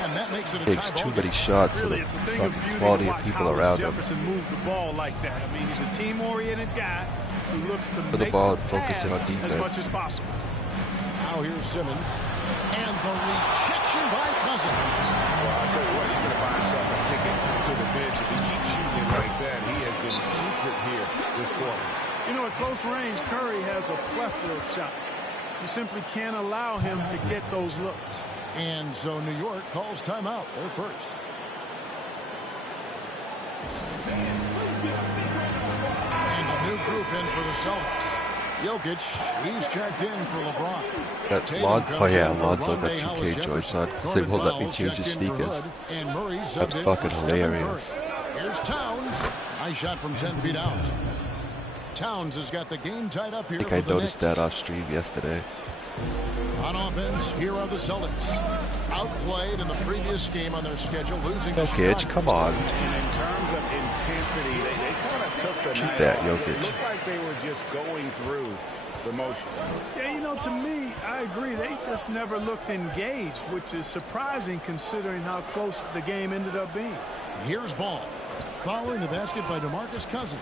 And that makes it a Takes tie too ball many game. shots of Really, the it's a thing of fucking beauty quality to of watch people Hollis around him. Jefferson move the ball like that. I mean, he's a team-oriented guy who looks to For the make ball the and focusing pass on defense. as much as possible. Now here's Simmons. And the rejection by Cousins. Well, I'll tell you what, he's going to buy himself a ticket to the bench. If he keeps shooting it like that, he has been putrid here this quarter. You know, at close range, Curry has a plethora of shots. You simply can't allow him to get those looks. And so New York calls timeout. They're first. And a new group in for the Celtics. Jokic, he's checked in for LeBron. That Tatum Lon comes oh yeah, in for Alonzo got Rondé 2K Hollis-Jefferson. joints on, 'cause they Norman won't let me Powell change his checked in for sneakers. Hood, and Murray subbed That's in fucking for Stephen hilarious. Curry. Here's Towns. Nice shot from 10 feet out. Towns has got the game tied up here I think for I the noticed Knicks. that off stream yesterday. On offense, here are the Celtics. Outplayed in the previous game on their schedule, losing to Jokic, Chicago. come on. And in terms of intensity, they kind of took the Shoot night that, off. Jokic. It looked like they were just going through the motions. Yeah, you know, to me, I agree. They just never looked engaged, which is surprising considering how close the game ended up being. Here's Ball. Following the basket by DeMarcus Cousins.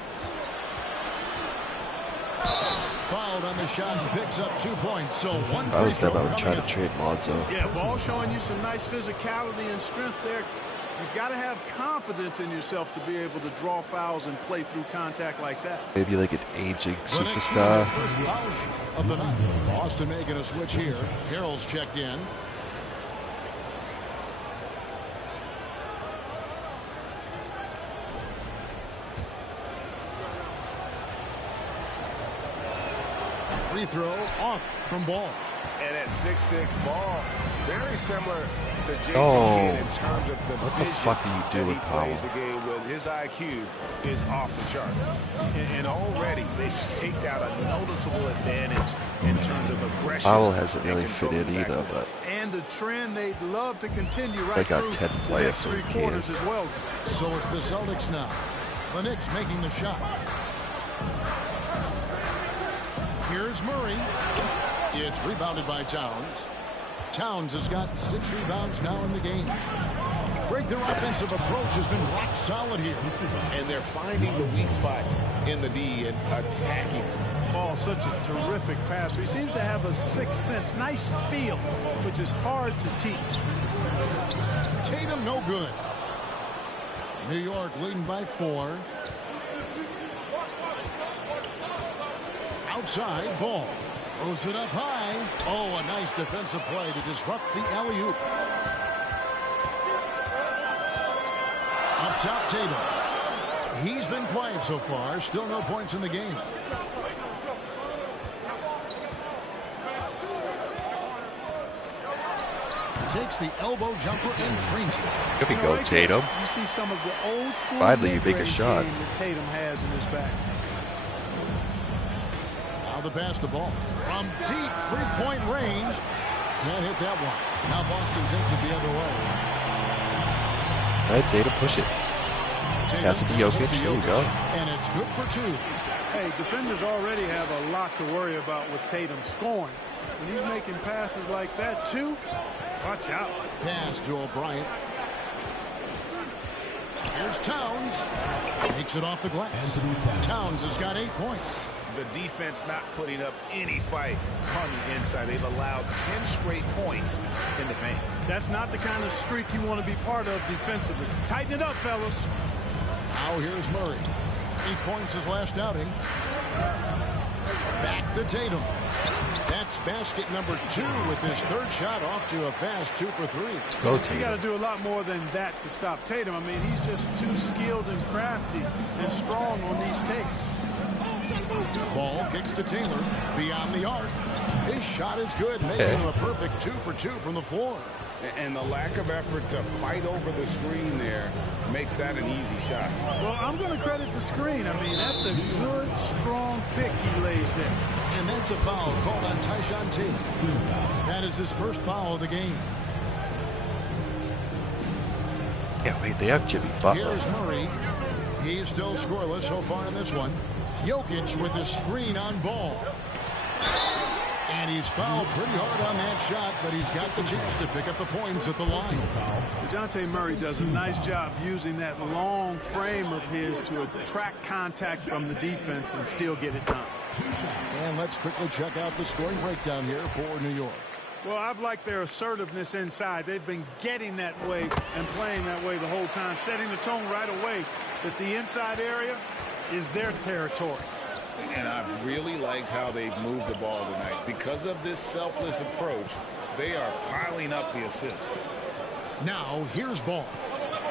Fouled on the shot and picks up 2 points. So one If I free was them, throw I would try coming to up. trade Lonzo. Yeah, Ball showing you some nice physicality and strength there. You've got to have confidence in yourself to be able to draw fouls and play through contact like that. Maybe like an aging The Knicks superstar. with their first foul shot of the night. Boston making a switch here. Harrell's checked in. Free throw off from Ball. And at 6'6", Ball, very similar to Jason Oh, Kidd in terms of the what the vision fuck do you do that he with Powell? plays the game with. His IQ is off the charts. And already they've staked out a noticeable advantage in terms of aggression. Powell hasn't really and fit control in of the either, backcourt. but And the trend they'd love to continue right they got through 10 the players, next so three who quarters cares? as well. So it's the Celtics now. The Knicks making the shot. Here's Murray. It's rebounded by Towns. Towns has got 6 rebounds now in the game. Greg, their offensive approach has been rock solid here. And they're finding the weak spots in the D and attacking. Ball, such a terrific passer. He seems to have a sixth sense, nice feel, which is hard to teach. Tatum no good. New York leading by 4. Outside, Ball. Throws it up high. Oh, a nice defensive play to disrupt the alley-oop. Up top, Tatum. He's been quiet so far. Still no points in the game. Takes the elbow jumper and drains it. Here we go, Tatum. You see some of the old school Finally, you make a mid-range shot. game that Tatum has in his bag. Now the pass to Ball. From deep three-point range. Can't hit that one. Now Boston takes it the other way. All right, Tatum, push it. Pass it to Jokic. There you go. And it's good for 2. Hey, defenders already have a lot to worry about with Tatum scoring. When he's making passes like that, too, watch out. Pass to O'Brien. Here's Towns. Takes it off the glass. Towns has got 8 points. The defense not putting up any fight on the inside. They've allowed 10 straight points in the paint. That's not the kind of streak you want to be part of defensively. Tighten it up, fellas. Now here's Murray. 8 points his last outing. Back to Tatum. That's basket number 2 with his 3rd shot off to a fast 2 for 3. Go, You got to Tatum. do a lot more than that to stop Tatum. I mean, he's just too skilled and crafty and strong on these takes. Ball kicks to Taylor. Beyond the arc. His shot is good, making him a perfect 2 for 2 from the floor. And the lack of effort to fight over the screen there makes that an easy shot. Well, I'm going to credit the screen. I mean, that's a good, strong pick he lays there. And that's a foul called on Tyshawn Tate. That is his first foul of the game. Yeah, wait, they have Jimmy Butler. Here's Murray. He's still scoreless so far in this one. Jokic with the screen on Ball. And he's fouled pretty hard on that shot, but he's got the chance to pick up the points at the line. DeJounte Murray does a nice job using that long frame of his to attract contact from the defense and still get it done. And let's quickly check out the scoring breakdown here for New York. Well, I've liked their assertiveness inside. They've been getting that way and playing that way the whole time, setting the tone right away that the inside area is their territory. And I've really liked how they've moved the ball tonight. Because of this selfless approach, they are piling up the assists. Now, here's Ball.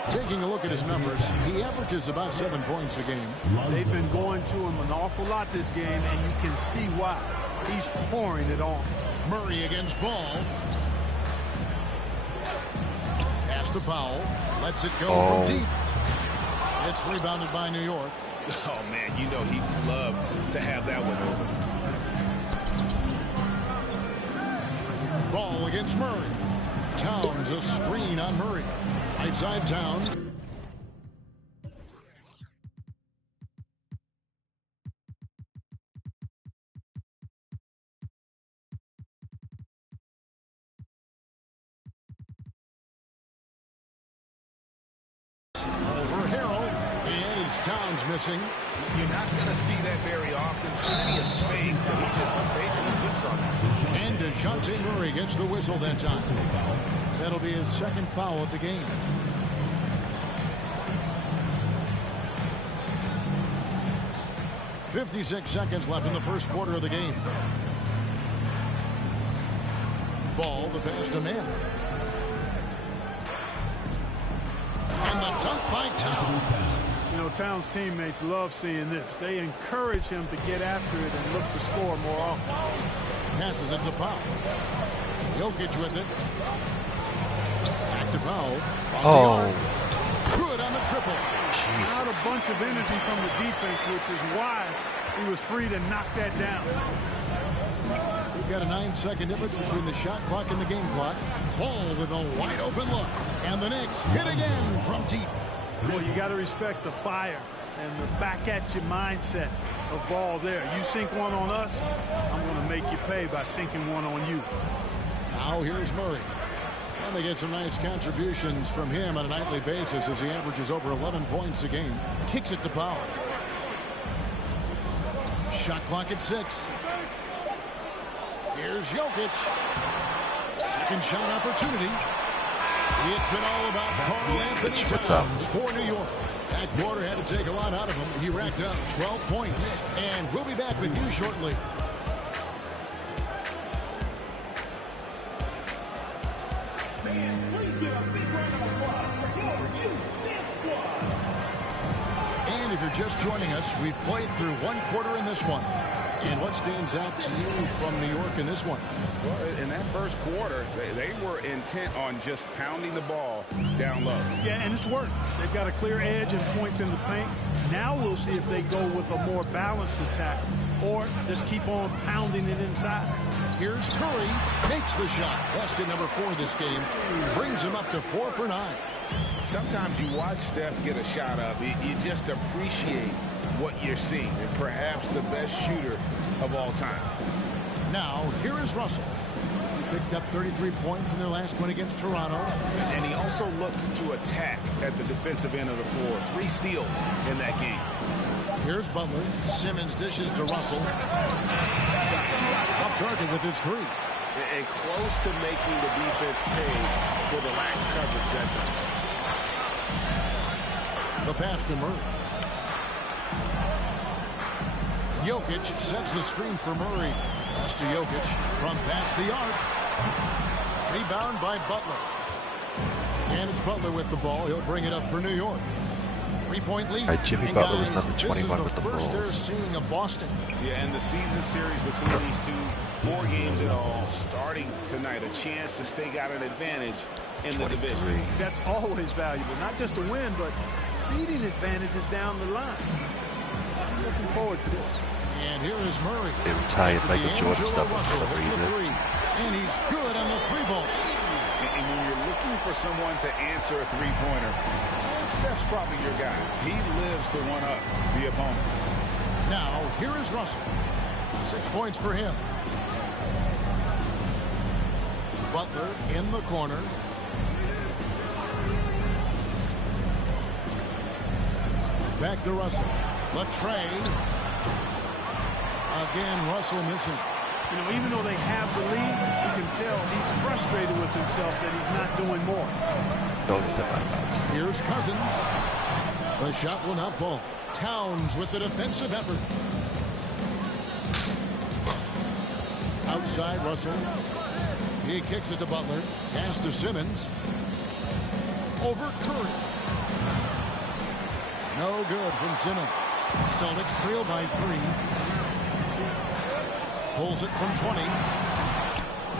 Taking a look at his numbers, he averages about 7 points a game. They've been going to him an awful lot this game, and you can see why. He's pouring it on. Murray against Ball. Pass to Powell. Lets it go from deep. It's rebounded by New York. Oh, man, you know he'd love to have that one over. Ball against Murray. Towns a screen on Murray. Right side Towns. Over Harrell. And it's Towns missing. You're not going to see that very often. Plenty of space, but he just was facing a miss on that. And DeJounte Murray gets the whistle that time. That'll be his 2nd foul of the game. .56 seconds left in the first quarter of the game. Ball, the pass to Mann. And the dunk by Towns. You know, Towns' teammates love seeing this. They encourage him to get after it and look to score more often. Passes it to Powell. Jokic with it. Back to Powell. Oh. Good on the triple. Jesus. Not a bunch of energy from the defense, which is why he was free to knock that down. We've got a 9-second difference between the shot clock and the game clock. Ball with a wide open look. And the Knicks hit again from deep. Well, you got to respect the fire and the back-at-you mindset of Ball there. You sink one on us, I'm going to make you pay by sinking one on you. Now here's Murray. And they get some nice contributions from him on a nightly basis as he averages over 11 points a game. Kicks it to Powell. Shot clock at 6. Here's Jokic. Second shot opportunity. It's been all about Karl Anthony Towns for New York. That quarter had to take a lot out of him. He racked up 12 points. And we'll be back with you shortly. And if you're just joining us, we've played through one quarter in this one. And what stands out to you from New York in this one? Well, in that first quarter, they were intent on just pounding the ball down low. Yeah, and it's worked. They've got a clear edge and points in the paint. Now we'll see if they go with a more balanced attack or just keep on pounding it inside. Here's Curry. Makes the shot. Basket number 4 this game. Brings him up to 4 for 9. Sometimes you watch Steph get a shot up. You just appreciate what you're seeing. And perhaps the best shooter of all time. Now, here is Russell. He picked up 33 points in their last win against Toronto. And he also looked to attack at the defensive end of the floor. 3 steals in that game. Here's Butler. Simmons dishes to Russell. Up target with his 3. And close to making the defense pay for the lax coverage that time. The pass to Murray. Jokic sets the screen for Murray. Pass to Jokic from past the arc. Rebound by Butler. And it's Butler with the ball. He'll bring it up for New York. 3-point lead. Jimmy Butler was number 21 with the Bulls. This is the first they're seeing of Boston. Yeah, and the season series between these two, 4 games in all, starting tonight. A chance to stake out an advantage in the division. That's always valuable. Not just a win, but seeding advantages down the line. I'm looking forward to this. And here is Murray. They retired Michael Jordan stuff for some reason. And he's good on the 3-ball. And when you're looking for someone to answer a 3-pointer, Steph's probably your guy. He lives to one-up the opponent. Now, here is Russell. 6 points for him. Butler in the corner. Back to Russell. Latrey. Again, Russell missing. You know, even though they have the lead, you can tell he's frustrated with himself that he's not doing more. Don't step out of bounds. Here's Cousins. The shot will not fall. Towns with the defensive effort. Outside Russell. He kicks it to Butler. Pass to Simmons. Over Curry. No good from Simmons. Celtics trail by 3. Pulls it from 20.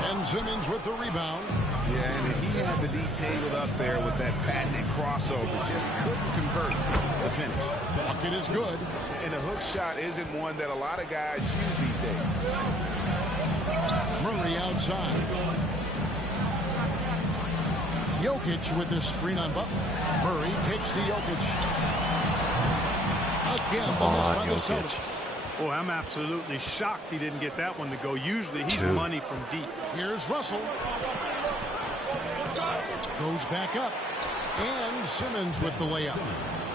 And Simmons with the rebound. Yeah, and he had the D tabled up there with that patented crossover. Just couldn't convert the finish. Bucket is good. And the hook shot isn't one that a lot of guys use these days. Murray outside. Jokic with the screen on Butler. Murray kicks to Jokic. Again, the miss by the Celtics. Boy, I'm absolutely shocked he didn't get that one to go. Usually he's money from deep. Here's Russell. Goes back up. And Simmons with the layup.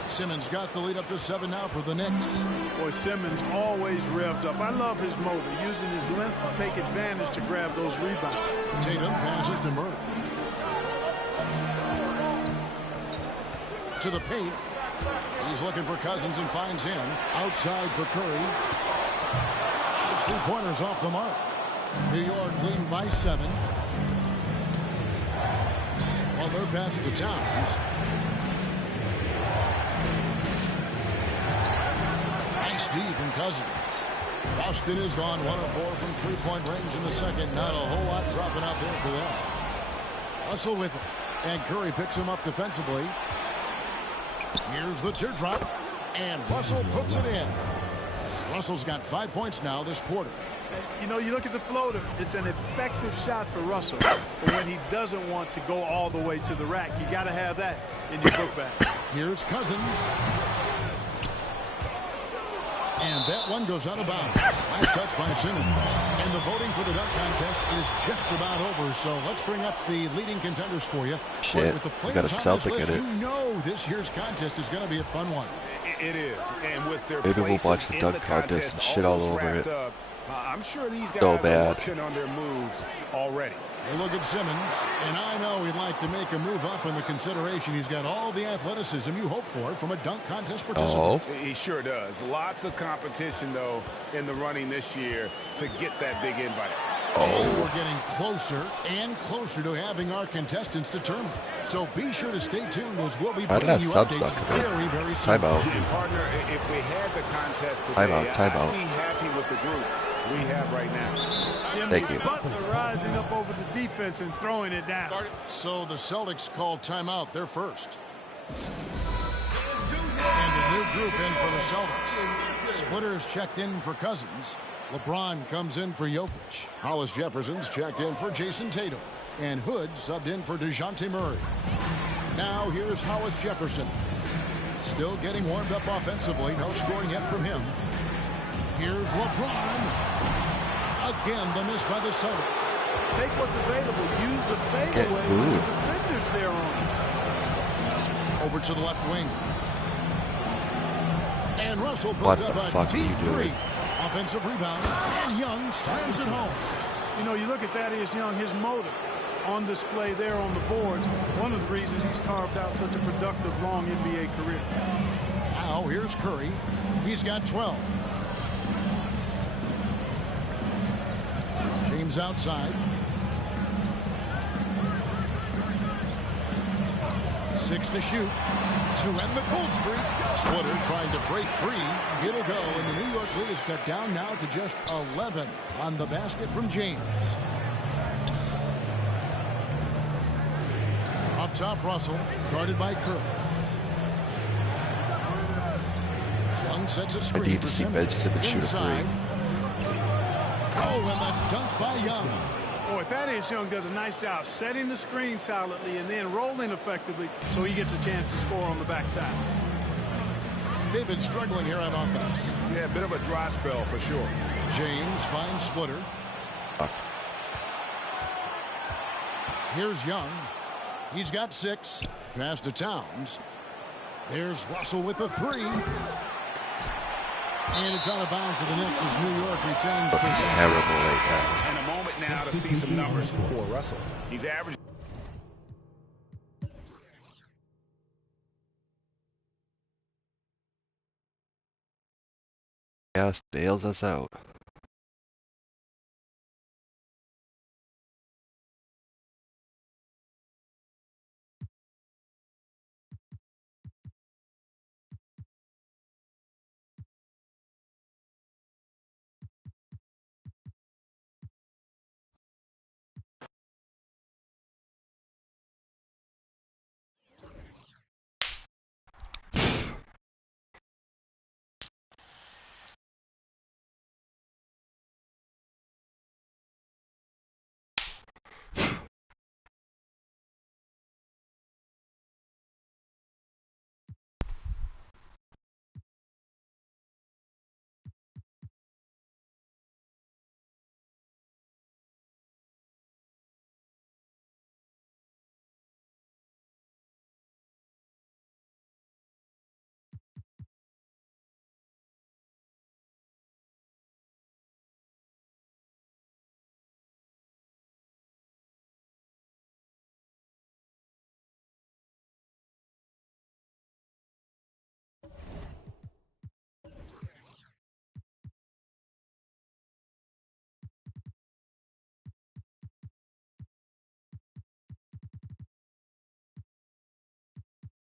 Simmons got the lead up to 7 now for the Knicks. Boy, Simmons always revved up. I love his motor, using his length to take advantage to grab those rebounds. Tatum passes to Murray. To the paint. He's looking for Cousins and finds him. Outside for Curry. His 3-pointers off the mark. New York leading by 7. Butler passes to Towns. Nice D from Cousins. Boston is gone 1 of 4 from 3-point range in the second. Not a whole lot dropping out there for them. Russell with it. And Curry picks him up defensively. Here's the teardrop. And Russell puts it in. Russell's got 5 points now this quarter. You know, you look at the floater. It's an effective shot for Russell. But when he doesn't want to go all the way to the rack, you got to have that in your book bag. Here's Cousins. And that one goes out of bounds. Last touch by Simmons. And the voting for the dunk contest is just about over. So let's bring up the leading contenders for you. Shit, with the we got a players on this Celtic list, in it. you know this year's contest is going to be a fun one. It is. And with their Maybe we'll places watch the in dunk contest and shit all almost over wrapped it. up, I'm sure these guys So are bad. working on their moves already. Hey, look at Simmons, and I know he'd like to make a move up in the consideration. He's got all the athleticism you hope for from a dunk contest participant. Oh. He sure does. Lots of competition, though, in the running this year to get that big invite. And we're getting closer and closer to having our contestants determined. So be sure to stay tuned as we'll be How did bringing that you sub updates stuck in? very, very soon. Timeout. And partner, if we had the contest today, Timeout. I'd be happy with the group we have right now. Jimmy Thank you. Butler rising up over the defense and throwing it down. So the Celtics call timeout. They're first. And a new group in for the Celtics. Splitters checked in for Cousins. LeBron comes in for Jokic. Hollis Jefferson's checked in for Jason Tatum. And Hood subbed in for DeJounte Murray. Now here's Hollis Jefferson. Still getting warmed up offensively. No scoring yet from him. Here's LeBron. Again, the miss by the Celtics. Take what's available. Use the Get fadeaway when the booed. defender's there on. Over to the left wing. And Russell What puts the up fuck a are you deep doing? three. Offensive rebound. And Young slams it home. You know, you look at Thaddeus Young, his motor on display there on the boards. One of the reasons he's carved out such a productive, long NBA career. Now here's Curry. He's got 12. James outside. 6 to shoot. To end the cold streak. Splitter trying to break free. It'll go, and the New York lead is cut down now to just 11 on the basket from James. Up top, Russell, guarded by Curry. Young sets a I screen need for to see Simmons. Ben Simmons shoot a Inside. three. Oh, and the dunk by Young. Boy, Thaddeus Young does a nice job setting the screen solidly and then rolling effectively so he gets a chance to score on the backside. They've been struggling here on offense. Yeah, a bit of a dry spell for sure. James finds Splitter. Fuck. Here's Young. He's got 6. Pass to Towns. There's Russell with the 3. And it's out of bounds to the Knicks as New York retains Looking possession. terrible right now. And a moment now to see some numbers for Russell. He's averaging. Gas bails us out.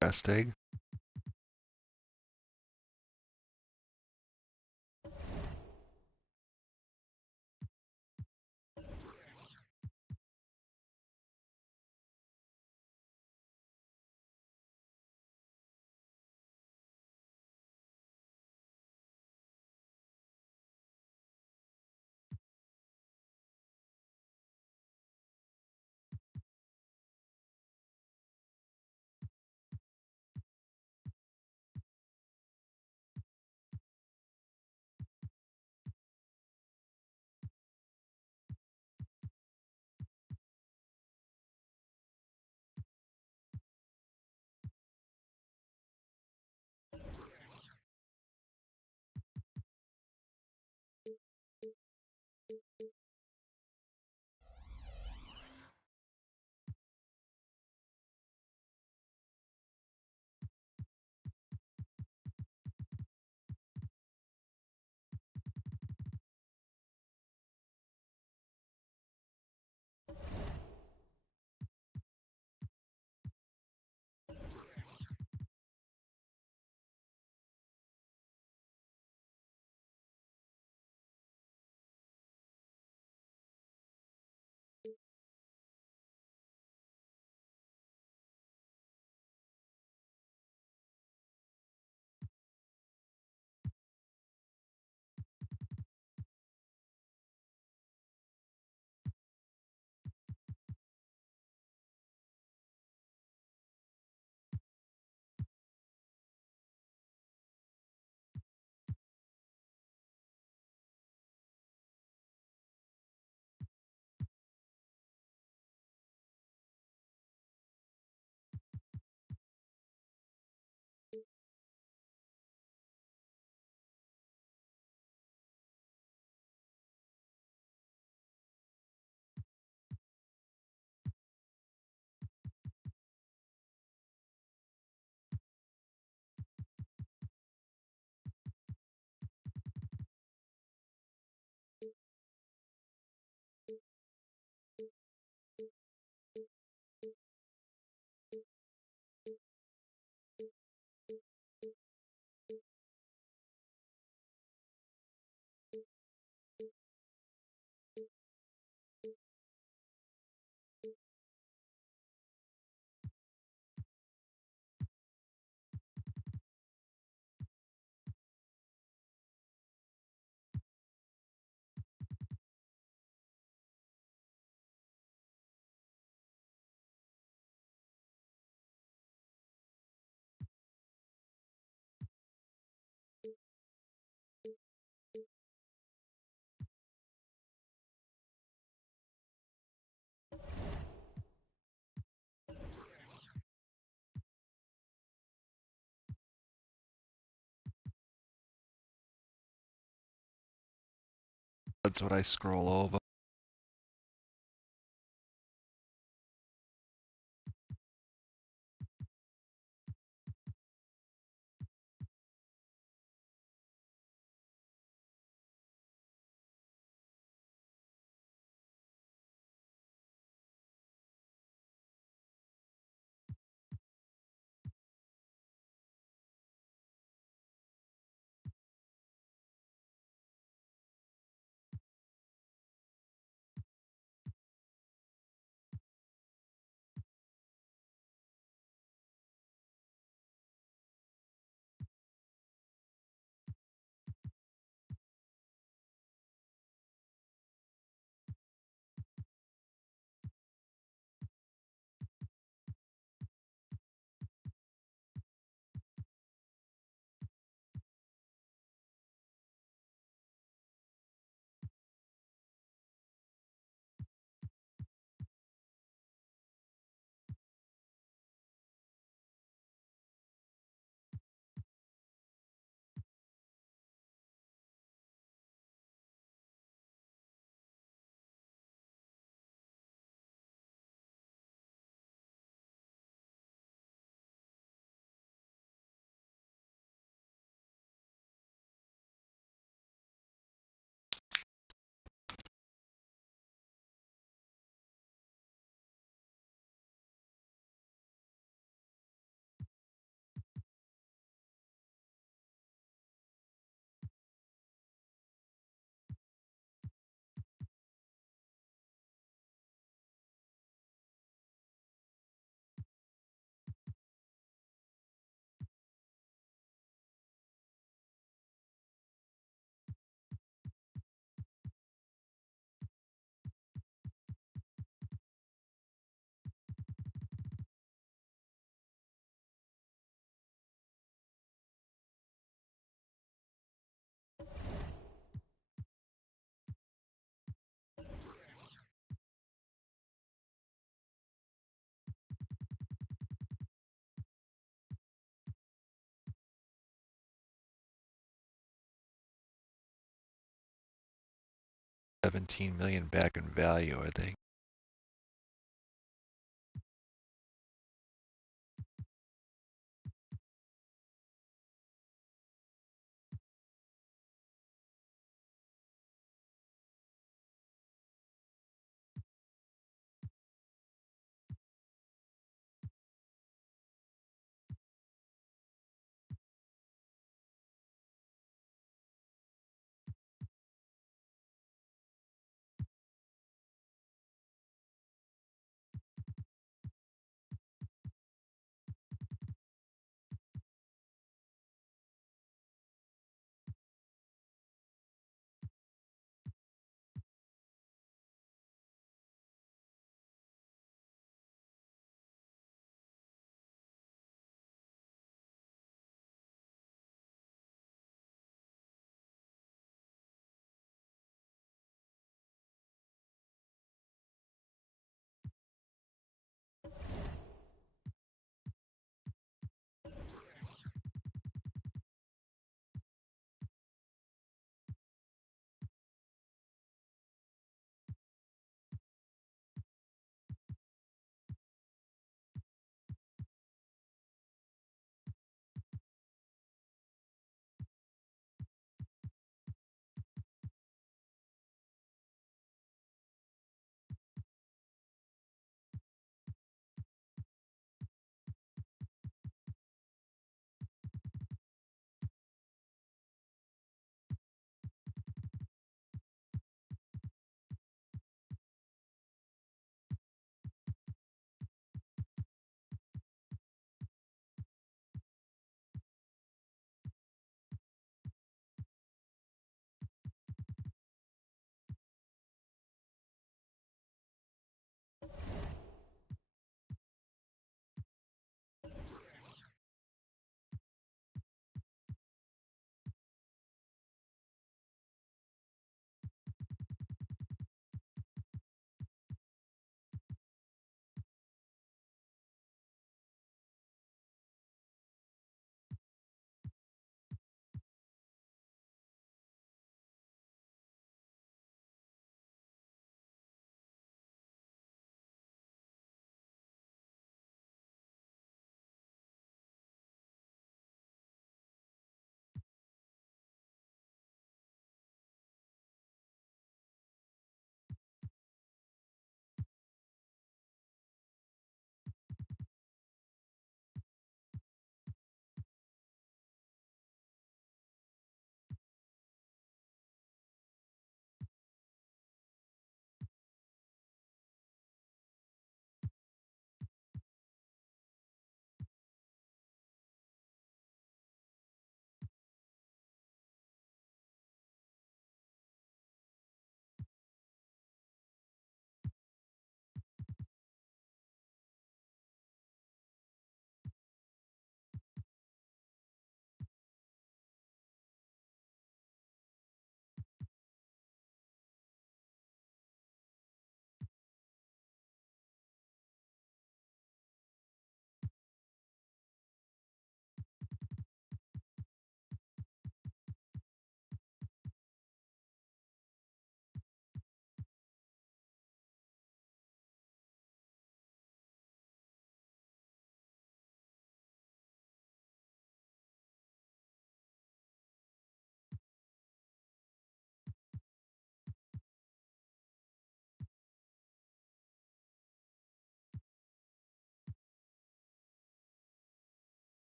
Best egg. That's what I scroll over. $17 million back in value, I think.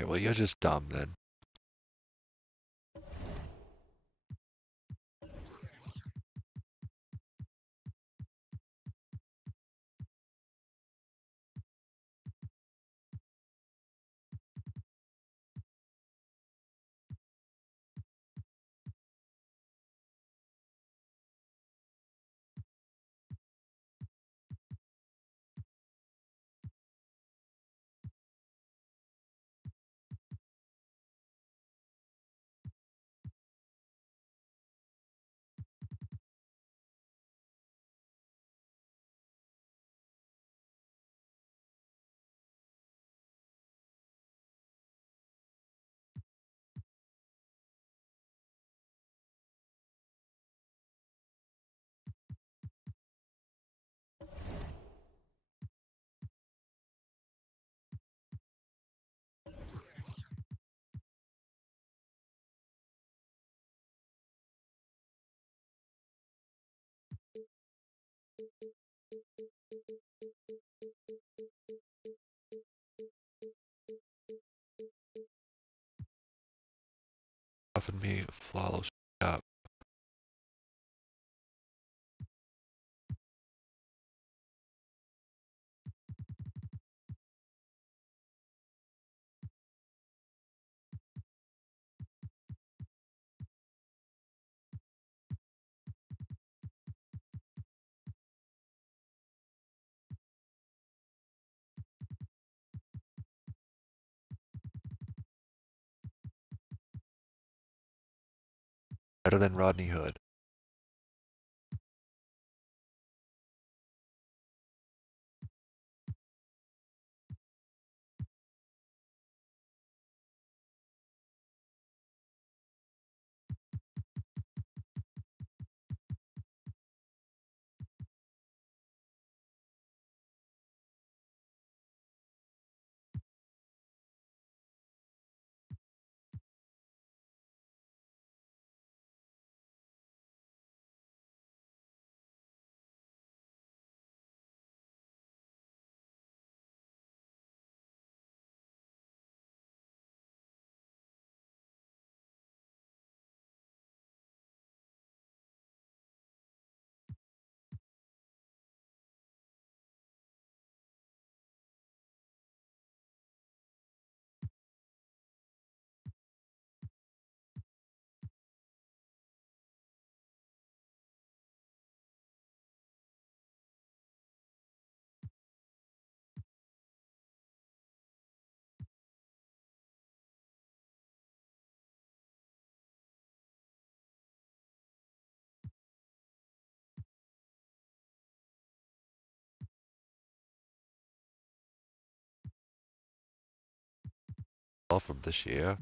Okay, well, you're just dumb then. Offered me a flawless job. Better than Rodney Hood. All from this year.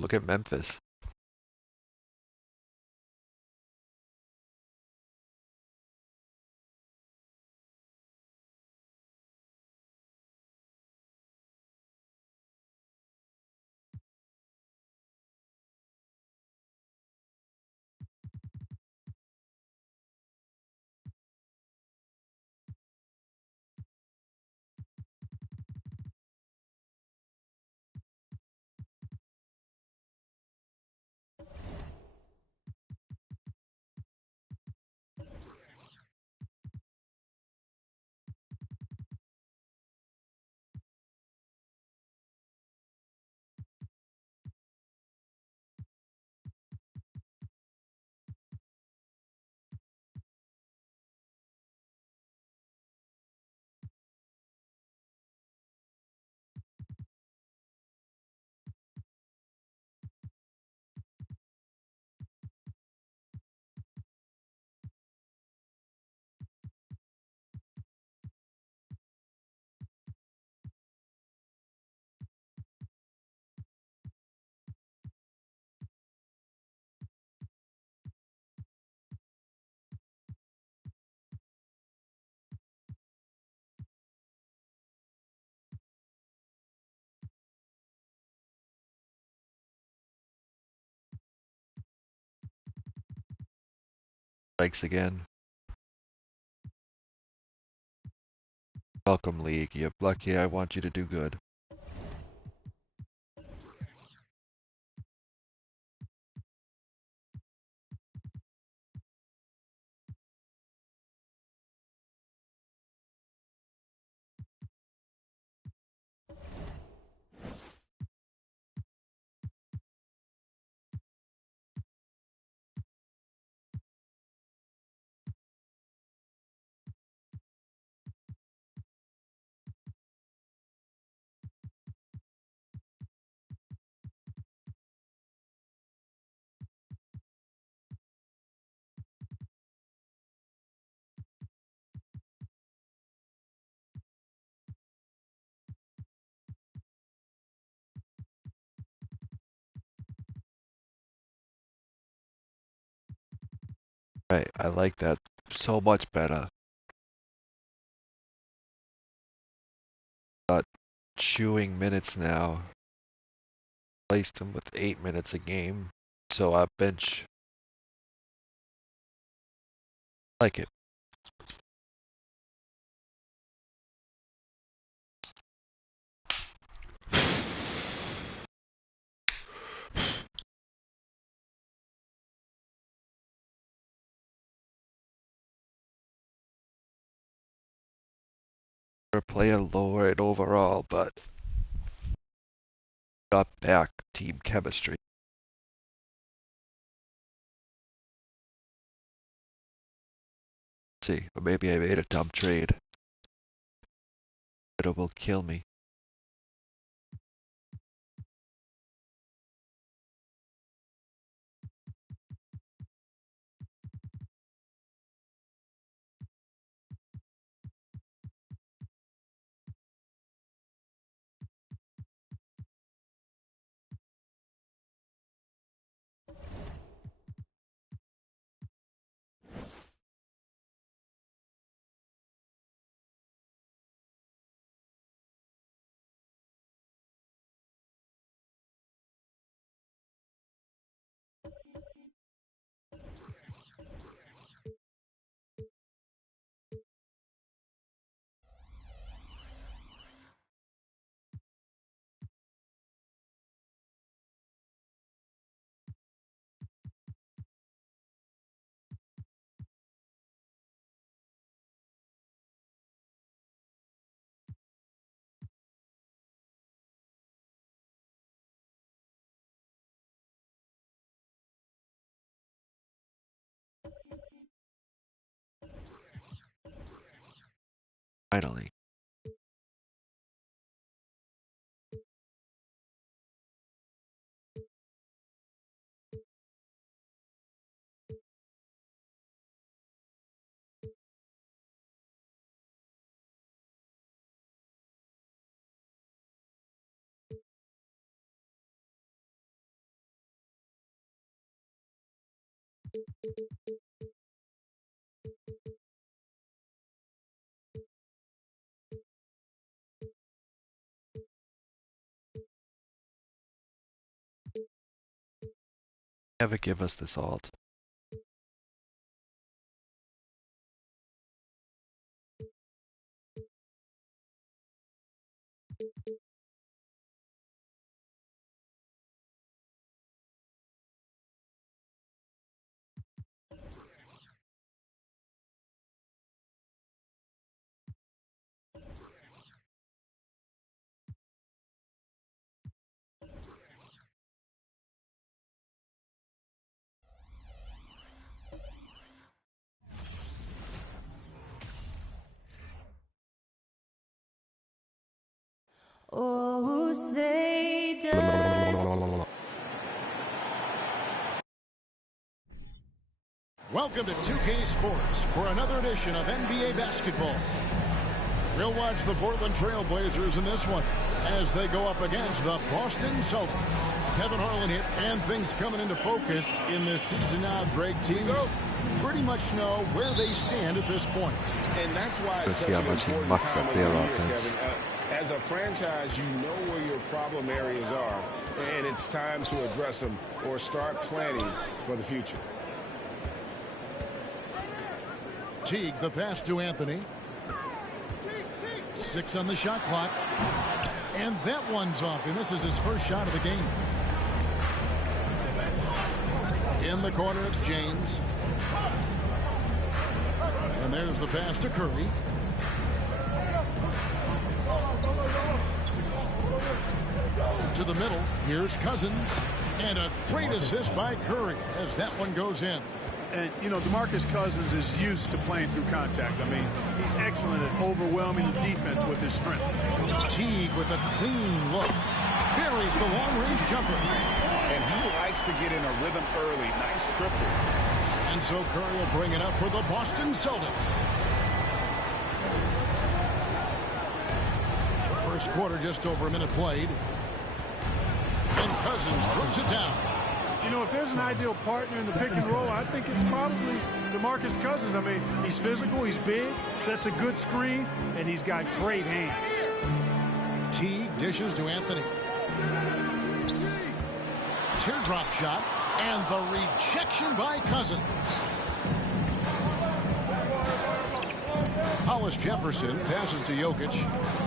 look at Memphis. Strikes again. Welcome, League. You're lucky. I want you to do good. Right, I like that so much better. Got chewing minutes now. Placed him with 8 minutes a game. So our bench. Like it. For a player lowered overall, but got back team chemistry. Let's see, or maybe I made a dumb trade. But it will kill me. Finally. Never give us this alt. Oh, say does Welcome to 2K Sports for another edition of NBA basketball. We'll watch the Portland Trail Blazers in this one as they go up against the Boston Celtics. Kevin Harlan here, and things coming into focus in this season now. Greg, teams pretty much know where they stand at this point. And that's why it's Let's such see how an much he important mucks time up of their the year, offense. Kevin. As a franchise, you know where your problem areas are, and it's time to address them or start planning for the future. Teague, the pass to Anthony. 6 on the shot clock. And that one's off, and this is his first shot of the game. In the corner, it's James. And there's the pass to Curry. To the middle, here's Cousins. And a great assist by Curry as that one goes in. And, you know, DeMarcus Cousins is used to playing through contact. I mean, he's excellent at overwhelming the defense with his strength. Teague with a clean look. Buries the long-range jumper. And he likes to get in a rhythm early. Nice triple. And so Curry will bring it up for the Boston Celtics. First quarter, just over a minute played. And Cousins throws it down. You know, if there's an ideal partner in the pick and roll, I think it's probably DeMarcus Cousins. I mean, he's physical, he's big, sets a good screen, and he's got great hands. Teague dishes to Anthony. Teardrop shot, and the rejection by Cousins. Hollis Jefferson passes to Jokic.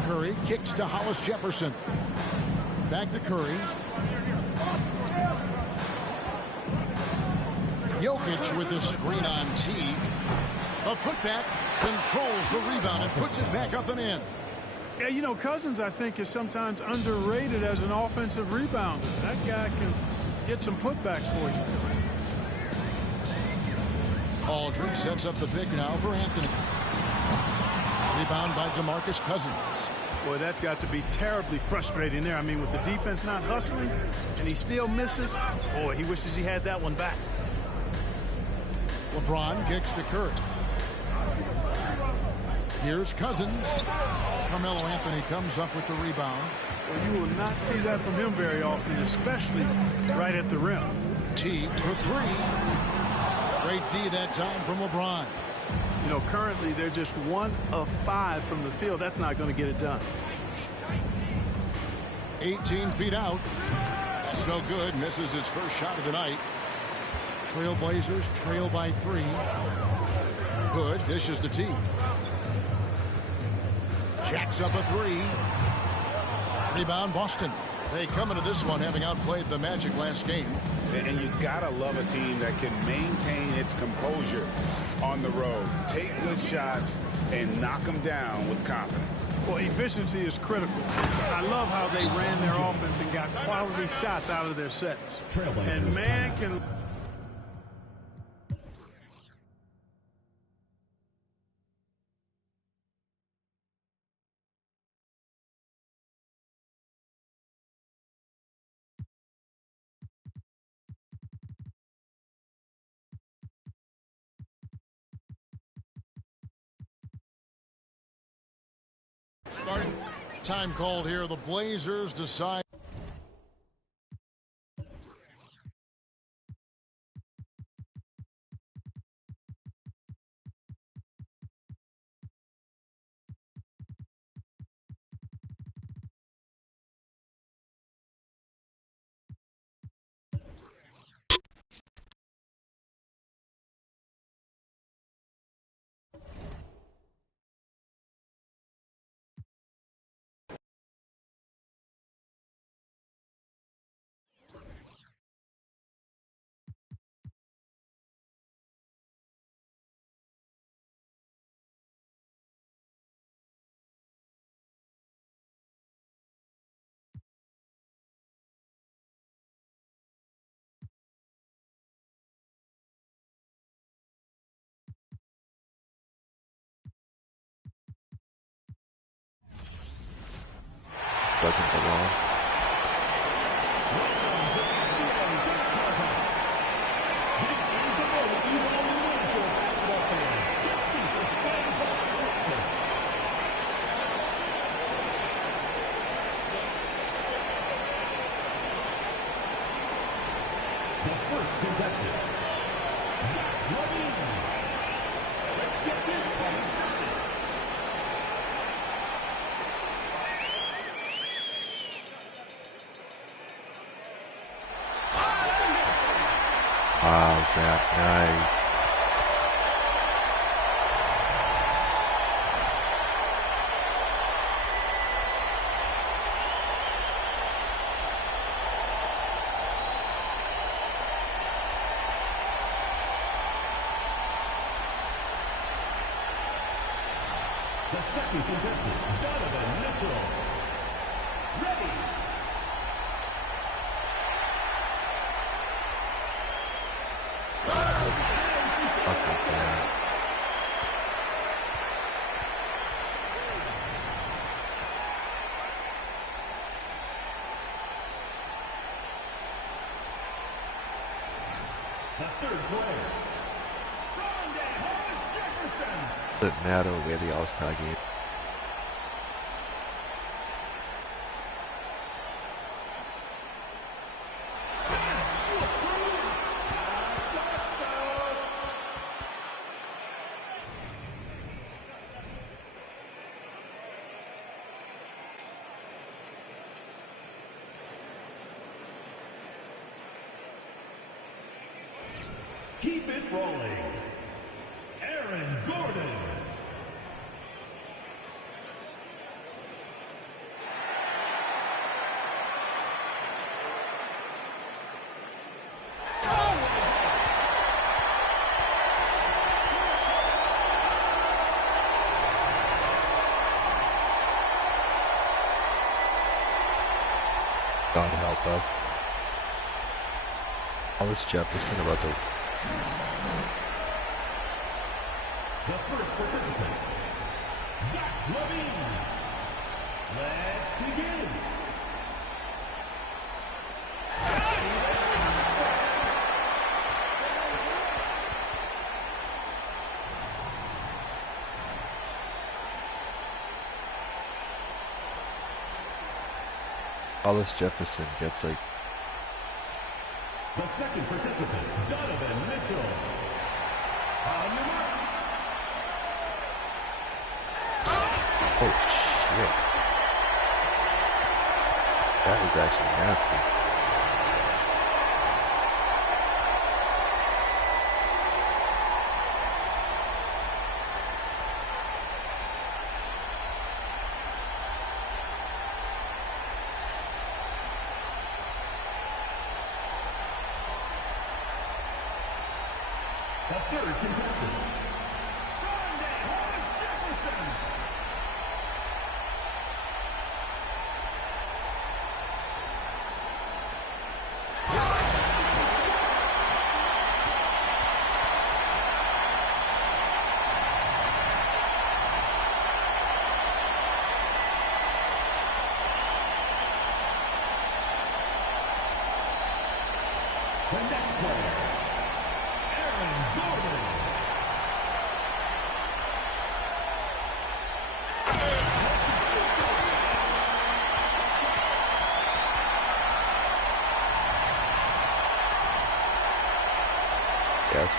Curry kicks to Hollis Jefferson. Back to Curry. Jokic with the screen on Teague. A putback, controls the rebound and puts it back up and in. Yeah, you know, Cousins, I think, is sometimes underrated as an offensive rebounder. That guy can get some putbacks for you. Aldridge sets up the pick now for Anthony. Rebound by DeMarcus Cousins. Boy, that's got to be terribly frustrating there. I mean, with the defense not hustling and he still misses, boy, he wishes he had that one back. LeBron kicks to Curry. Here's Cousins. Carmelo Anthony comes up with the rebound. Well, you will not see that from him very often, especially right at the rim. Teague for 3. Great D that time from LeBron. You know, currently they're just 1 of 5 from the field. That's not going to get it done. 18 feet out. That's no good. Misses his first shot of the night. Trailblazers trail by 3. Good. Dishes to Teague. Jacks up a 3. Rebound Boston. They come into this one having outplayed the Magic last game. And you gotta love a team that can maintain its composure on the road. Take good shots and knock them down with confidence. Well, efficiency is critical. I love how they ran their offense and got quality shots out of their sets. And man can... Time called here. The Blazers decide. doesn't belong. Wow, Zach, nice. The second contestant, Donovan Mitchell. Ready. Fuck this guy. The third player, Rondé Hollis-Jefferson. Doesn't matter where the All-Star game. Keep it rolling. Aaron Gordon. God help us. Hollis Jefferson about to... The first participant, Zach LaVine. Let's begin. Hollis Jefferson gets like... The second participant, Donovan Mitchell. On your mark. Oh shit. That was actually nasty. The third contestant, Rondé Hollis-Jefferson. The next player, Aaron Gordon. Yes.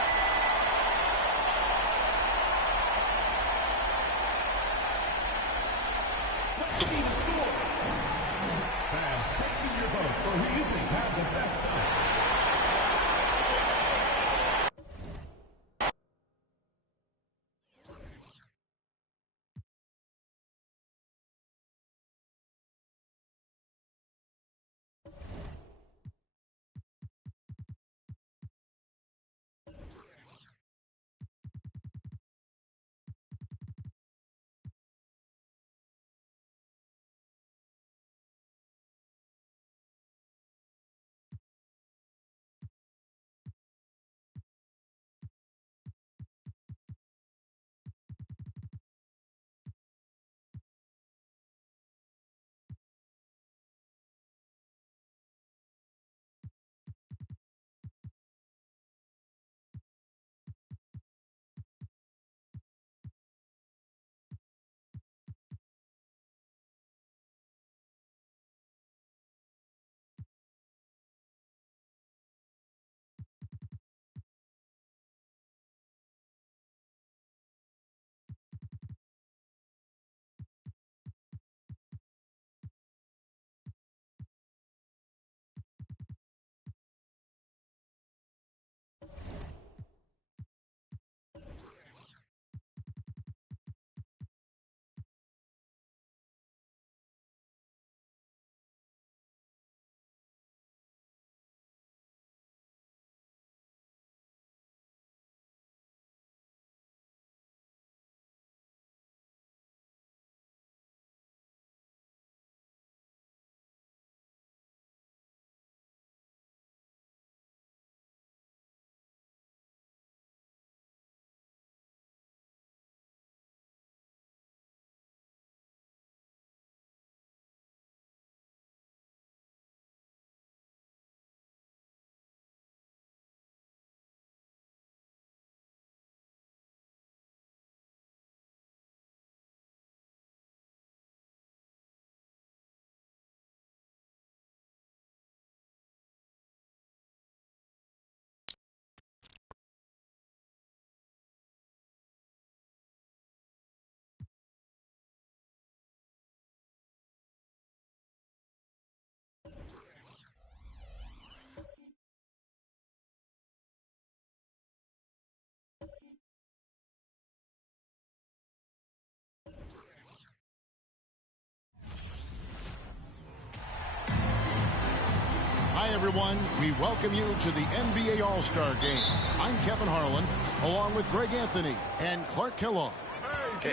everyone. We welcome you to the NBA All-Star Game. I'm Kevin Harlan, along with Greg Anthony and Clark Kellogg.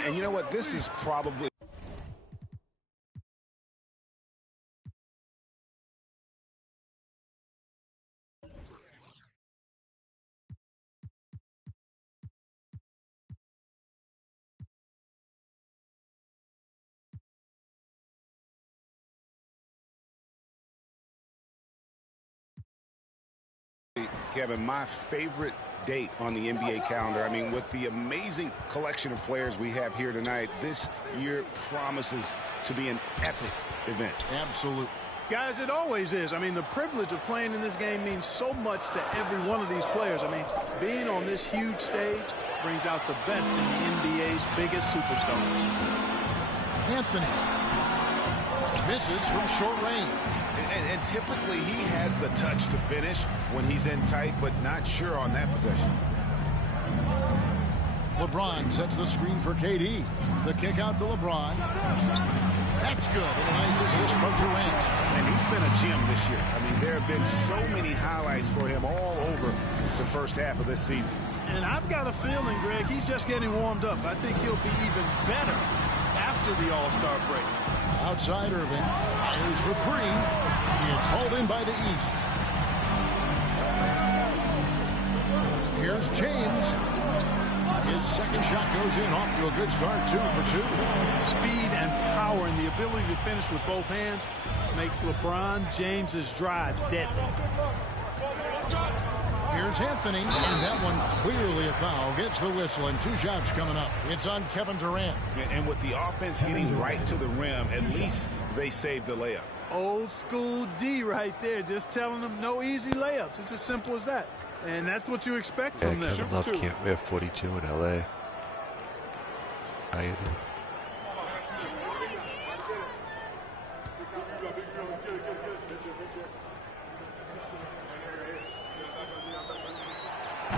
And you know what? This is probably... Kevin, my favorite date on the NBA calendar. I mean, with the amazing collection of players we have here tonight, this year promises to be an epic event. Absolutely. Guys, it always is. I mean, the privilege of playing in this game means so much to every one of these players. I mean, being on this huge stage brings out the best in the NBA's biggest superstars. Anthony misses from short range. And typically he has the touch to finish when he's in tight, but not sure on that possession. LeBron sets the screen for KD. The kick out to LeBron. That's good. And a nice assist from Durant. And he's been a gem this year. I mean, there have been so many highlights for him all over the first half of this season. And I've got a feeling, Greg, he's just getting warmed up. I think he'll be even better after the All-Star break. Outside Irving. Fires for three. It's hauled in by the East. Here's James. His second shot goes in, off to a good start, 2 for 2. Speed and power and the ability to finish with both hands make LeBron James's drives deadly. Here's Anthony, and that one clearly a foul. Gets the whistle, and 2 shots coming up. It's on Kevin Durant. And with the offense getting right to the rim, at least they saved the layup. Old school D right there, just telling them no easy layups. It's as simple as that. And that's what you expect from them. Kevin Love can't wear 42 in LA. How you doing?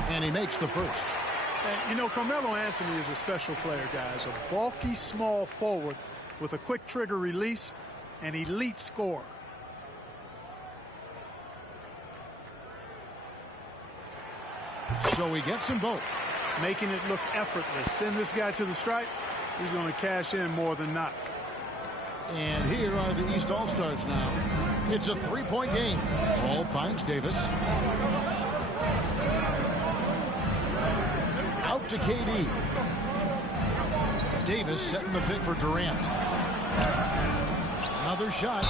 And he makes the first. And, you know, Carmelo Anthony is a special player, guys. A bulky, small forward with a quick trigger release, an elite scorer. So he gets them both. Making it look effortless. Send this guy to the stripe, he's going to cash in more than not. And here are the East All-Stars now. It's a 3-point game. Ball finds Davis. Out to KD. Davis setting the pick for Durant. Another shot.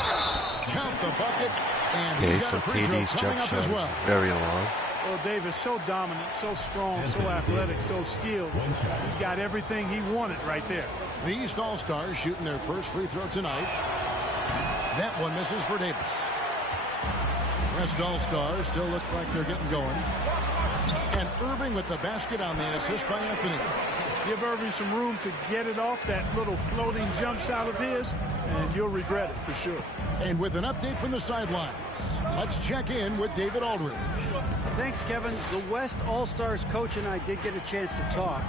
Count the bucket. And he's got a free throw coming up as well. Very long. Well, Davis, so dominant, so strong, so athletic, so skilled. He got everything he wanted right there. The East All-Stars shooting their first free throw tonight. That one misses for Davis. Rest All-Stars still look like they're getting going. And Irving with the basket on the assist by Anthony. Give Irving some room to get it off that little floating jump shot of his, and you'll regret it for sure. And with an update from the sidelines, let's check in with David Aldridge. Thanks, Kevin. The West All-Stars coach and I did get a chance to talk.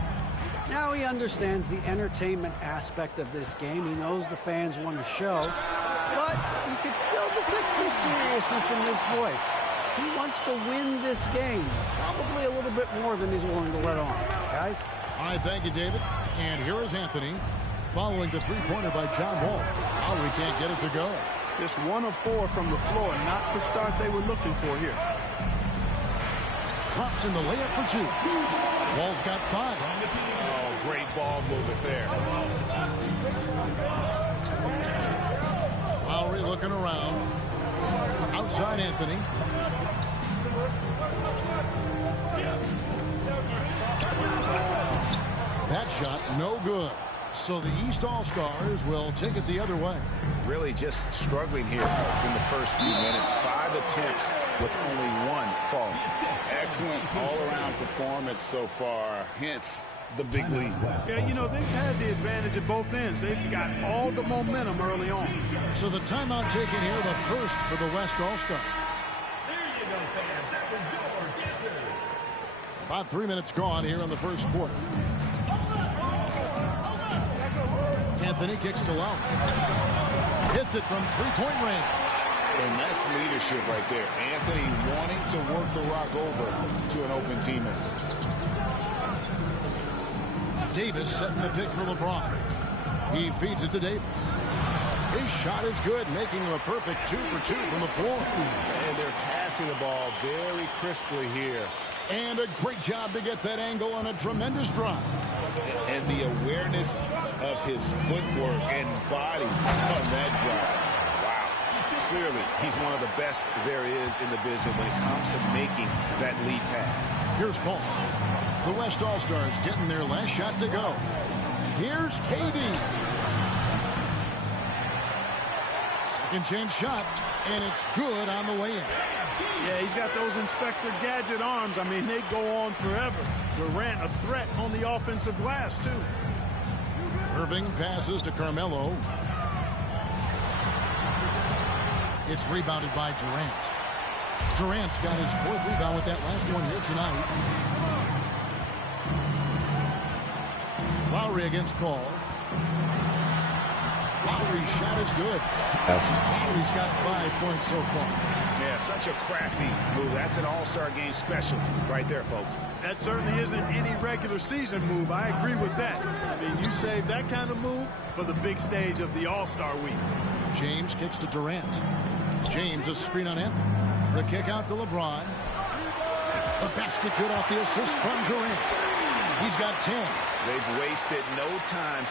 Now he understands the entertainment aspect of this game. He knows the fans want to show, but you could still detect some seriousness in his voice. He wants to win this game, probably a little bit more than he's willing to let on. Guys? All right, thank you, David. And here is Anthony following the three-pointer by John Wall. Oh, we can't get it to go. Just 1 of 4 from the floor, not the start they were looking for here. Drops in the layup for 2. Wall's got 5. Oh, great ball movement there. Lowry looking around. Outside Anthony. That shot, no good. So the East All-Stars will take it the other way. Really just struggling here in the first few minutes. 5 attempts with only 1 falling. Excellent all-around performance so far, hence the big lead. Yeah, you know, they've had the advantage at both ends. They've got all the momentum early on. So the timeout taken here, the first for the West All-Stars. There you go, fans. That was your answer. About 3 minutes gone here in the first quarter. Anthony kicks to Lowry. Hits it from three-point range. And that's leadership right there. Anthony wanting to work the rock over to an open teammate. Davis setting the pick for LeBron. He feeds it to Davis. His shot is good, making him a perfect 2 for 2 from the floor. And they're passing the ball very crisply here. And a great job to get that angle on a tremendous drive. And the awareness of his footwork and body on that drive. Wow. Clearly, he's one of the best there is in the business when it comes to making that lead pass. Here's Paul. The West All-Stars getting their last shot to go. Here's KD. Second chance shot, and it's good on the way in. Yeah, he's got those Inspector Gadget arms. I mean, they go on forever. Durant a threat on the offensive glass, too. Irving passes to Carmelo. It's rebounded by Durant. Durant's got his 4th rebound with that last one here tonight. Lowry against Paul. Lowry's shot is good. Yes. Lowry's got 5 points so far. Yeah, such a crafty move. That's an all-star game special right there, folks. That certainly isn't any regular season move. I agree with that. I mean, you save that kind of move for the big stage of the All-Star week. James kicks to Durant. James a screen on Anthony. The kick out to LeBron. The basket good off the assist from Durant. He's got 10. They've wasted no time.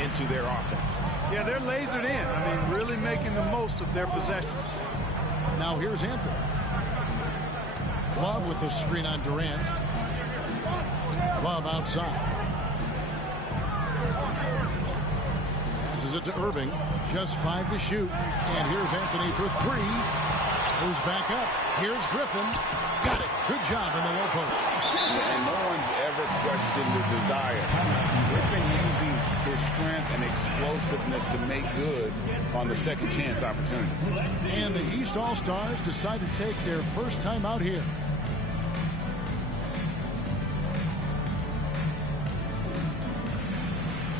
Into their offense. Yeah, they're lasered in. I mean, really making the most of their possession. Now here's Anthony. Love with the screen on Durant. Love outside. Passes it to Irving. Just 5 to shoot. And here's Anthony for 3. Moves back up. Here's Griffin. Got it. Good job in the low post. And no one's ever questioned the desire. Griffin using his strength and explosiveness to make good on the second chance opportunity. And the East All-Stars decide to take their first time out here.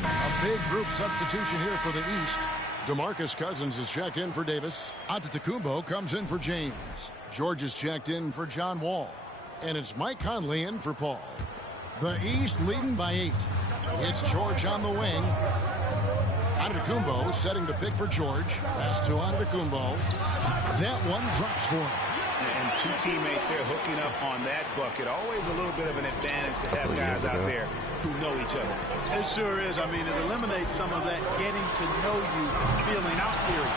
A big group substitution here for the East. DeMarcus Cousins is checked in for Davis. Antetokounmpo comes in for James. George is checked in for John Wall. And it's Mike Conley in for Paul. The East leading by 8. It's George on the wing. Antetokounmpo setting the pick for George. Pass to Antetokounmpo. That one drops for him. And 2 teammates there hooking up on that bucket. Always a little bit of an advantage to have guys out there who know each other. It sure is. I mean, it eliminates some of that getting to know you feeling out period.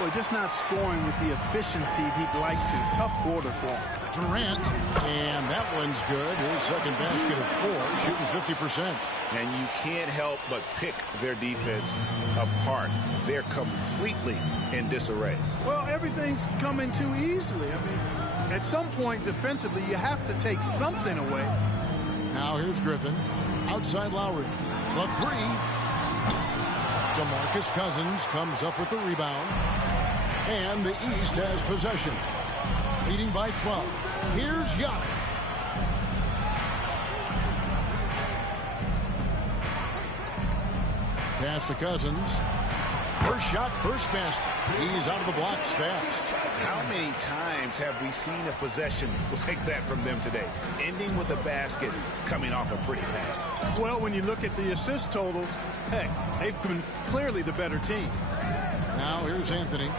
Boy, just not scoring with the efficiency he'd like to. Tough quarter for him. Durant, and that one's good. His second basket of 4, shooting 50%. And you can't help but pick their defense apart. They're completely in disarray. Well, everything's coming too easily. I mean, at some point defensively, you have to take something away. Now here's Griffin. Outside Lowry. The 3. DeMarcus Cousins comes up with the rebound. And the East has possession. Leading by 12. Here's Giannis. Pass to Cousins. First shot, first basket. He's out of the blocks fast. How many times have we seen a possession like that from them today? Ending with a basket, coming off a pretty pass. Well, when you look at the assist totals, heck, they've been clearly the better team. Now here's Anthony.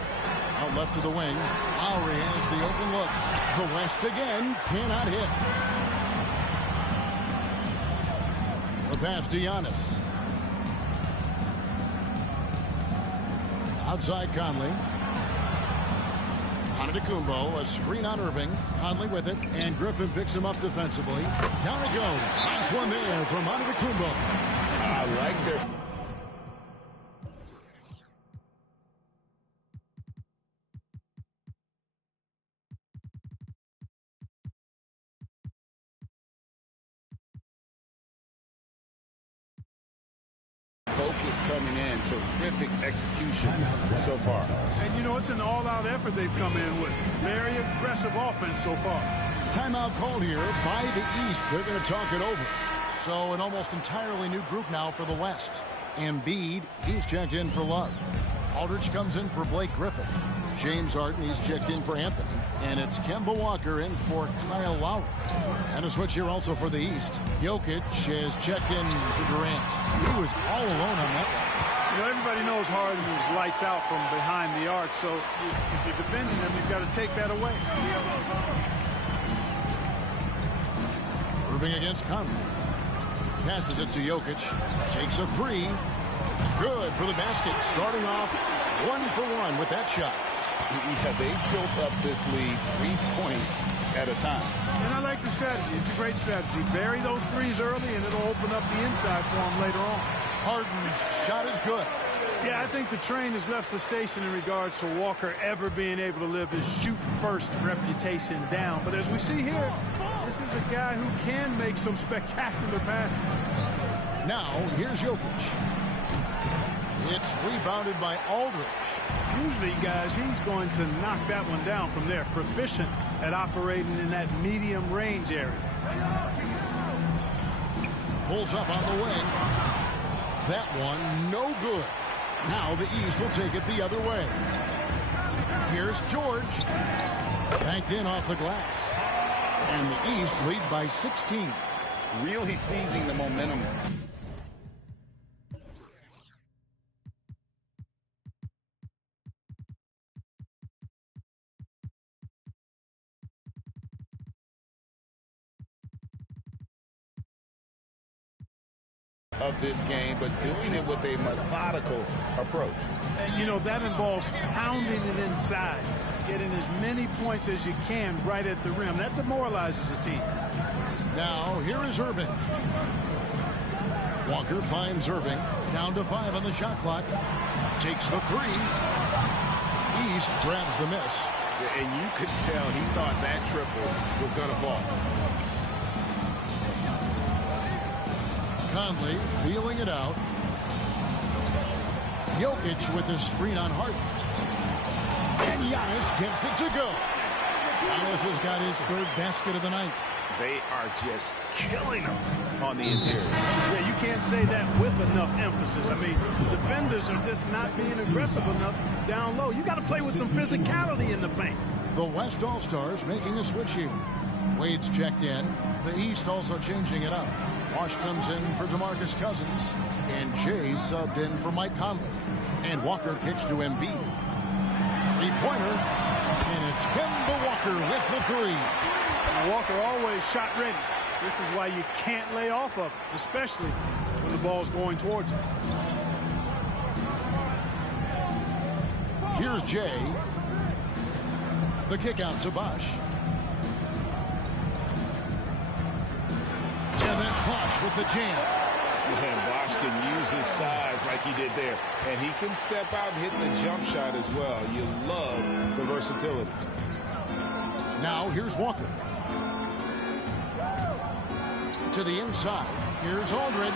Out left to the wing. Lowry has the open look. The West again cannot hit. The pass to Giannis. Outside Conley. Antetokounmpo, a screen on Irving. Conley with it, and Griffin picks him up defensively. Down it goes. Nice one there from Antetokounmpo. I like their... is coming in. Terrific execution so far. And, you know, it's an all-out effort they've come in with. Very aggressive offense so far. Timeout called here by the East. They're going to talk it over. So an almost entirely new group now for the West. Embiid, he's checked in for Love. Aldridge comes in for Blake Griffin. James Harden, he's checked in for Anthony. And it's Kemba Walker in for Kyle Lowry. And a switch here also for the East. Jokic has checked in for Durant. He was all alone on that one. You know, everybody knows Harden is lights out from behind the arc, so if you're defending him, you've got to take that away. Irving against Conley. Passes it to Jokic. Takes a three. Good for the basket. Starting off 1-for-1 with that shot. Yeah, they built up this lead 3 points at a time. And I like the strategy. It's a great strategy. Bury those threes early, and it'll open up the inside for them later on. Harden's shot is good. Yeah, I think the train has left the station in regards to Walker ever being able to live his shoot-first reputation down. But as we see here, this is a guy who can make some spectacular passes. Now, here's Jokic. It's rebounded by Aldridge. Usually, guys, he's going to knock that one down from there. Proficient at operating in that medium range area. Pulls up on the wing. That one, no good. Now the East will take it the other way. Here's George. Banked in off the glass. And the East leads by 16. Really seizing the momentum. Of this game, but doing it with a methodical approach. And, you know, that involves pounding it inside, getting as many points as you can right at the rim. That demoralizes a team. Now, here is Irving. Walker finds Irving. Down to 5 on the shot clock. Takes the three. East grabs the miss. And you could tell he thought that triple was going to fall. Conley feeling it out. Jokic with the screen on Harden. And Giannis gets it to go. Giannis has got his 3rd basket of the night. They are just killing them on the interior. Yeah, you can't say that with enough emphasis. I mean, defenders are just not being aggressive enough down low. You got to play with some physicality in the paint. The West All-Stars making a switch here. Wade's checked in. The East also changing it up. Wash comes in for DeMarcus Cousins. And Jay subbed in for Mike Conley. And Walker kicks to Embiid. Three-pointer. And it's Kemba Walker with the three. And Walker always shot ready. This is why you can't lay off of him, especially when the ball's going towards him. Here's Jay. The kick out to Bosh. And then Bosh with the jam. And Bosh can use his size like he did there. And he can step out and hit the jump shot as well. You love the versatility. Now here's Walker. To the inside. Here's Aldridge.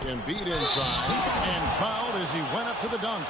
Embiid inside. And fouled as he went up to the dunk.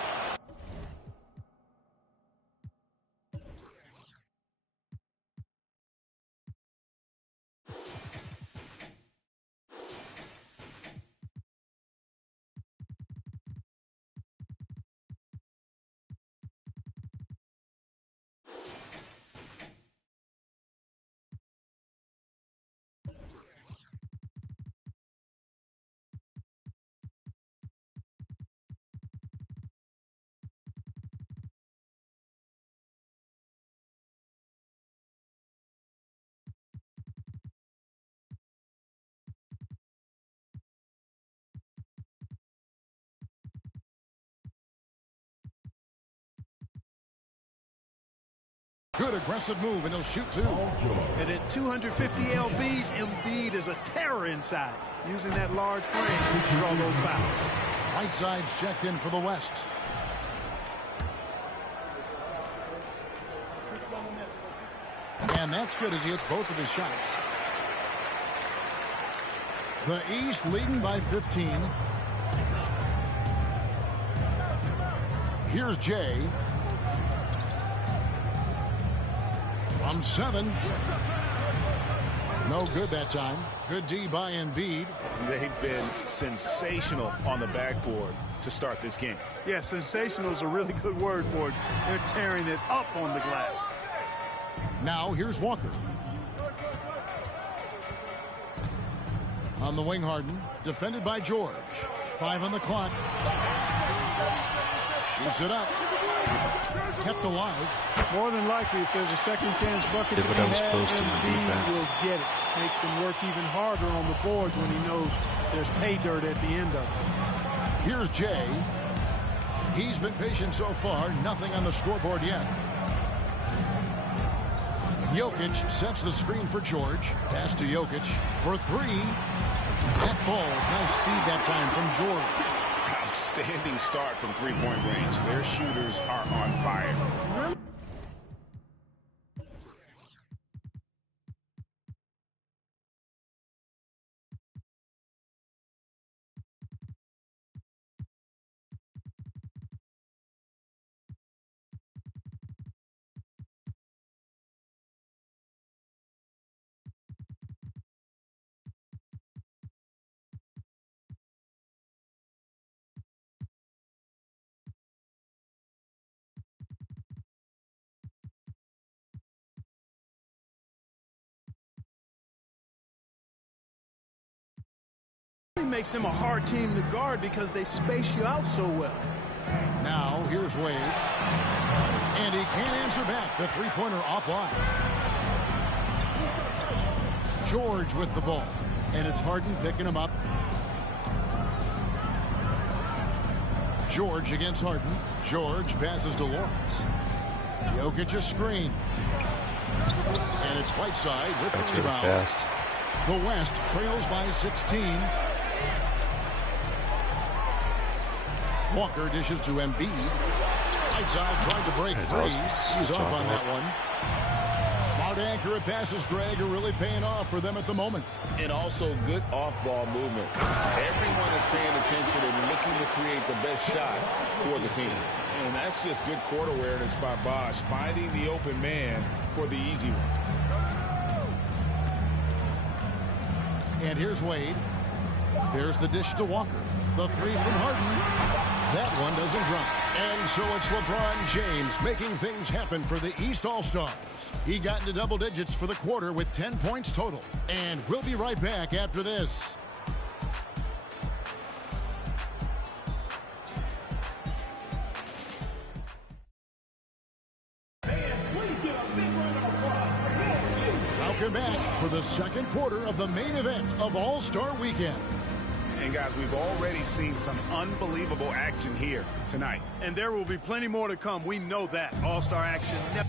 Good aggressive move, and he'll shoot two. And at 250 lbs, Embiid is a terror inside, using that large frame to draw those fouls. Whiteside's checked in for the West. And that's good as he hits both of his shots. The East leading by 15. Here's Jay. From 7. No good that time. Good D by Embiid. They've been sensational on the backboard to start this game. Yeah, sensational is a really good word for it. They're tearing it up on the glass. Now here's Walker. On the wing, Harden. Defended by George. 5 on the clock. Shoots it up. Kept alive. More than likely, if there's a second chance bucket to Did be what I was had, supposed to in the Embiid defense. will get it. Makes him work even harder on the boards when he knows there's pay dirt at the end of it. Here's Jay. He's been patient so far. Nothing on the scoreboard yet. Jokic sets the screen for George. Pass to Jokic for 3. That ball's nice speed that time from George. Outstanding start from three-point range. Their shooters are on fire. Makes them a hard team to guard because they space you out so well. Now here's Wade. And he can't answer back. The three-pointer offline. George with the ball. And it's Harden picking him up. George against Harden. George passes to Lawrence. Jokic a screen. And it's Whiteside with That's the really rebound. fast. The West trails by 16. Walker dishes to Embiid. Whiteside tried to break free. He's off on that one. Smart accurate passes, Greg, are really paying off for them at the moment. And also good off-ball movement. Everyone is paying attention and looking to create the best shot for the team. And that's just good court awareness by Bosh, finding the open man for the easy one. And here's Wade. There's the dish to Walker. The 3 from Harden. That one doesn't drop. And so it's LeBron James making things happen for the East All-Stars. He got into double digits for the quarter with 10 points total. And we'll be right back after this. Welcome back for the second quarter of the main event of All-Star Weekend. And guys, we've already seen some unbelievable action here tonight. And there will be plenty more to come. We know that. All-star action never.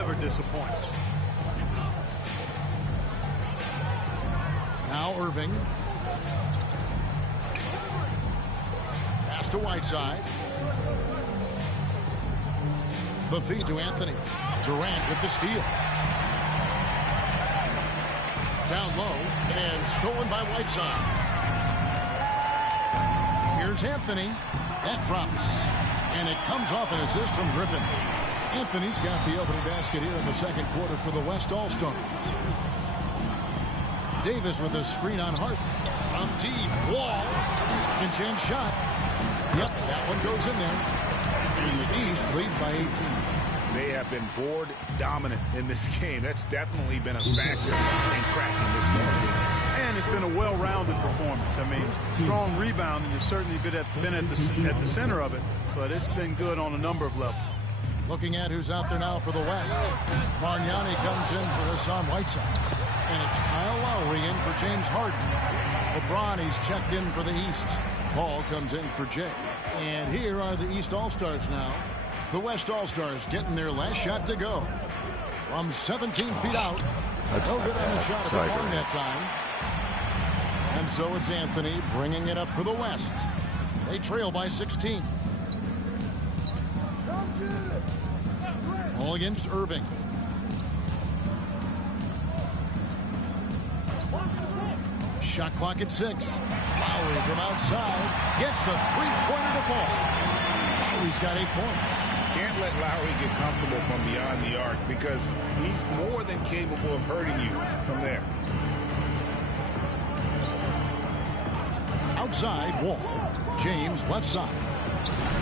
Never disappoint. Now Irving. Pass to Whiteside. The feed to Anthony. Durant with the steal. Down low and stolen by Whiteside. Here's Anthony. That drops. And it comes off an assist from Griffin. Anthony's got the opening basket here in the second quarter for the West All-Stars. Davis with a screen on Hart. From deep. Wall. Second chance shot. Yep, that one goes in there. And the East leads by 18. They have been board dominant in this game. That's definitely been a factor in cracking this game. And it's been a well-rounded performance. I mean, strong rebounding has certainly been at the center of it, but it's been good on a number of levels. Looking at who's out there now for the West. Bargnani comes in for Hassan Whiteside. And it's Kyle Lowry in for James Harden. LeBron, he's checked in for the East. Paul comes in for Jay. And here are the East All-Stars now. The West All-Stars getting their last shot to go. From 17 feet out, That's No my good on the bad. shot at the Sorry, line Durant. that time. And so it's Anthony bringing it up for the West. They trail by 16. All against Irving. Shot clock at 6. Lowry from outside gets the three-pointer to fall. Lowry's got 8 points. Can't let Lowry get comfortable from beyond the arc because he's more than capable of hurting you from there. Outside, Wall. James left side.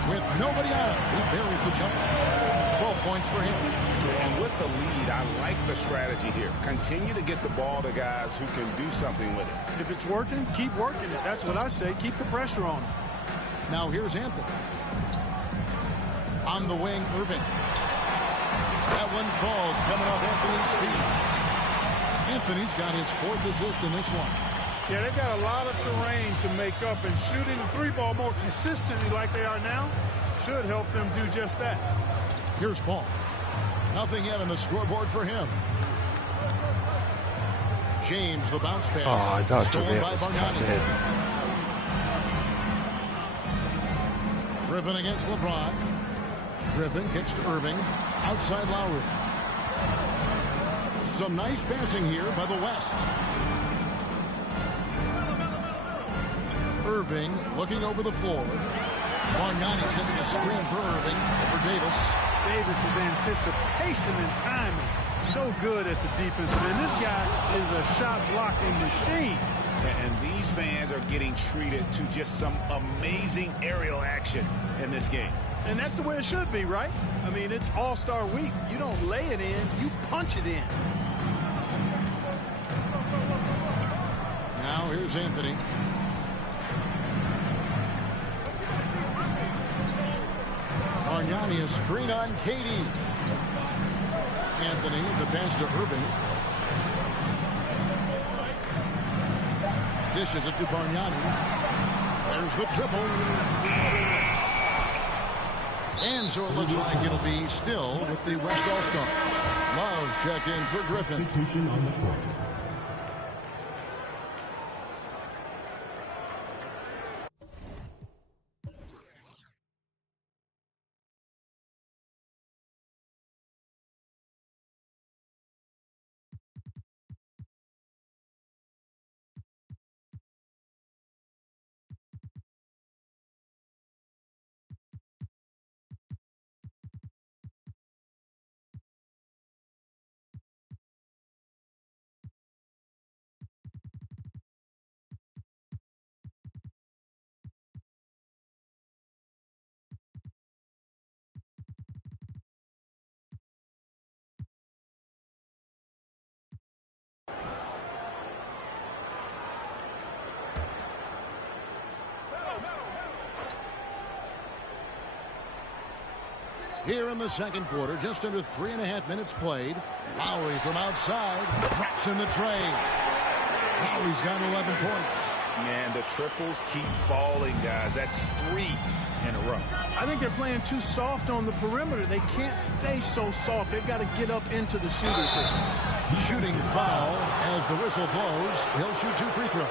With nobody on him, he buries the jumper. 12 points for him. And with the lead, I like the strategy here. Continue to get the ball to guys who can do something with it. If it's working, keep working it. That's what I say. Keep the pressure on him. Now here's Anthony. On the wing, Irving. That one falls coming off Anthony's feet. Anthony's got his 4th assist in this one. Yeah, they've got a lot of terrain to make up, and shooting the three ball more consistently like they are now should help them do just that. Here's Paul. Nothing yet on the scoreboard for him. James, the bounce pass. Oh, I thought Stolen Durant by was cut Bargnani. in. Griffin against LeBron. Griffin kicks to Irving. Outside Lowry. Some nice passing here by the West. Irving looking over the floor. Bargnani sets the screen for Irving over Davis. Davis's anticipation and timing, so good at the defensive end. This guy is a shot blocking machine. And these fans are getting treated to just some amazing aerial action in this game. And that's the way it should be, right? I mean, it's All-Star Week. You don't lay it in, you punch it in. Now here's Anthony. Bargnani, a screen on Katie. Anthony, the pass to Irving. Dishes it to Bargnani. There's the triple. And so it looks like it'll be still with the West All-Stars. Love check in for Griffin. Substitution on the court. Here in the second quarter, just under 3.5 minutes played. Lowry from outside, traps in the tray. Lowry's got 11 points. Man, the triples keep falling, guys. That's 3 in a row. I think they're playing too soft on the perimeter. They can't stay so soft. They've got to get up into the shooters here. Shooting foul as the whistle blows. He'll shoot 2 free throws.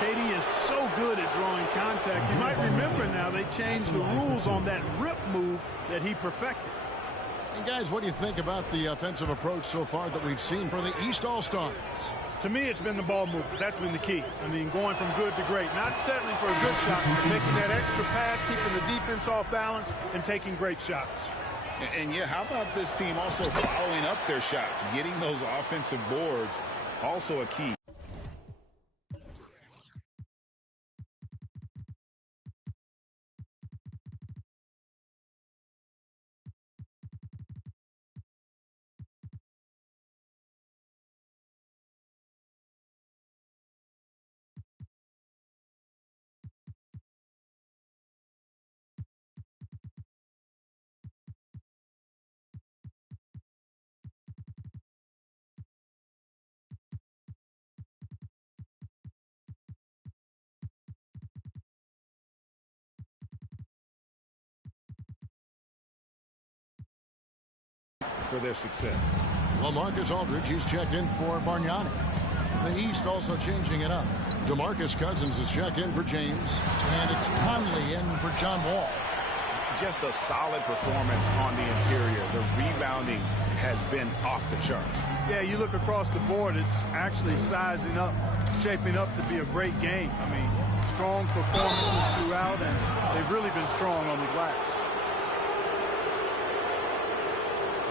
KD is so good at drawing contact. You might remember now they changed the rules on that rip move that he perfected. And guys, what do you think about the offensive approach so far that we've seen for the East All-Stars? To me, it's been the ball movement. That's been the key. I mean, going from good to great. Not settling for a good shot, but making that extra pass, keeping the defense off balance, and taking great shots. And yeah, how about this team also following up their shots? Getting those offensive boards, also a key. For their success. LaMarcus Aldridge, he's checked in for Bargnani. The East also changing it up. DeMarcus Cousins is checked in for James. And it's Conley in for John Wall. Just a solid performance on the interior. The rebounding has been off the charts. Yeah, you look across the board, it's actually sizing up, shaping up to be a great game. I mean, strong performances throughout, and they've really been strong on the glass.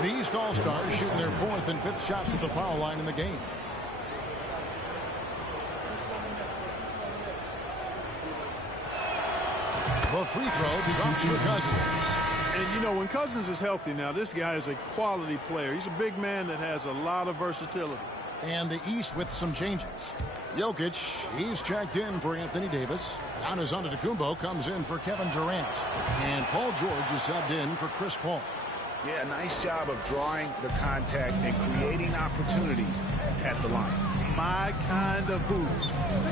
The East All-Stars shooting their 4th and 5th shots at the foul line in the game. The free throw drops for Cousins. And, you know, when Cousins is healthy now, this guy is a quality player. He's a big man that has a lot of versatility. And the East with some changes. Jokic, he's checked in for Anthony Davis. Giannis Antetokounmpo comes in for Kevin Durant. And Paul George is subbed in for Chris Paul. Yeah, nice job of drawing the contact and creating opportunities at the line. My kind of hoop.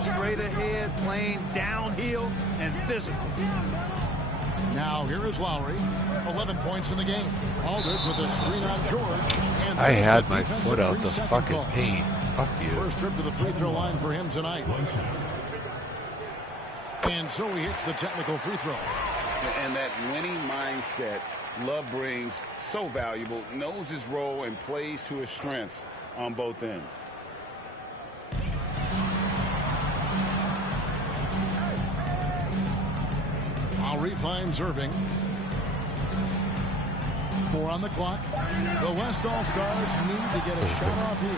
Straight ahead, playing downhill, and physical. Now here is Lowry. 11 points in the game. Aldridge with a screen on George. And I had my foot out the fucking call. paint. Fuck you. First trip to the free throw line for him tonight. And so he hits the technical free throw. And that winning mindset Love brings, so valuable, knows his role and plays to his strengths on both ends. Lowry finds Irving. 4 on the clock. The West All-Stars need to get a shot off here.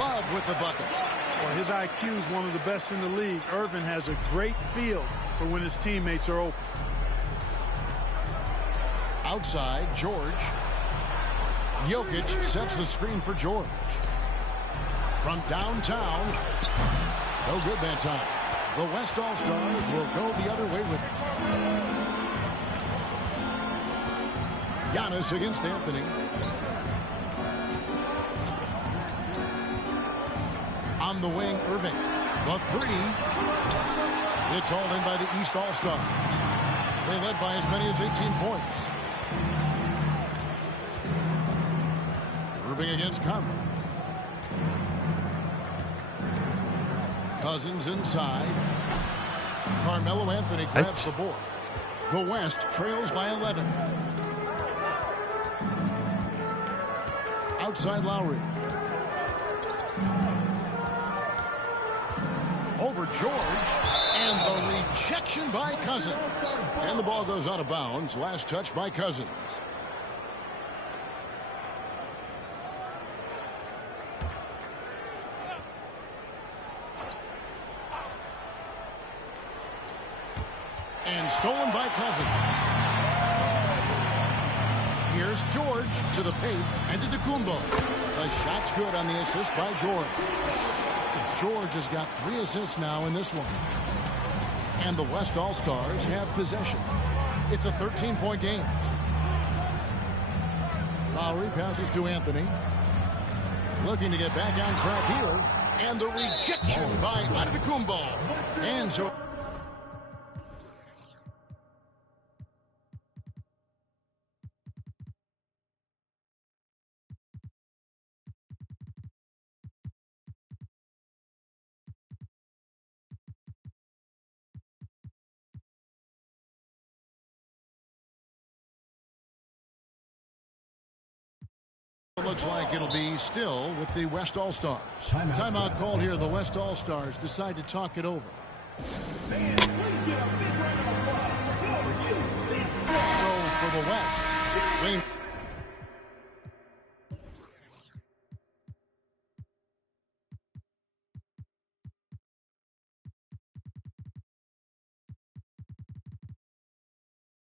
Love with the buckets. Well, his IQ is one of the best in the league. Irving has a great feel for when his teammates are open. Outside, George. Jokic sets the screen for George. From downtown. No good that time. The West All-Stars will go the other way with it. Giannis against Anthony. On the wing, Irving. The 3. It's hauled in by the East All-Stars. They led by as many as 18 points. Irving against Conley. Cousins inside. Carmelo Anthony grabs the board. The West trails by 11. Outside Lowry. Over George. And the rejection by Cousins. And the ball goes out of bounds. Last touch by Cousins. And stolen by Cousins. Here's George to the paint and to Antetokounmpo. The shot's good on the assist by George. George has got 3 assists now in this one. And the West All-Stars have possession. It's a 13-point game. Lowry passes to Anthony. Looking to get back on track here. And the rejection by Antetokounmpo. And so... looks like it'll be still with the West All-Stars. Timeout called here. The West All-Stars decide to talk it over. So for the West,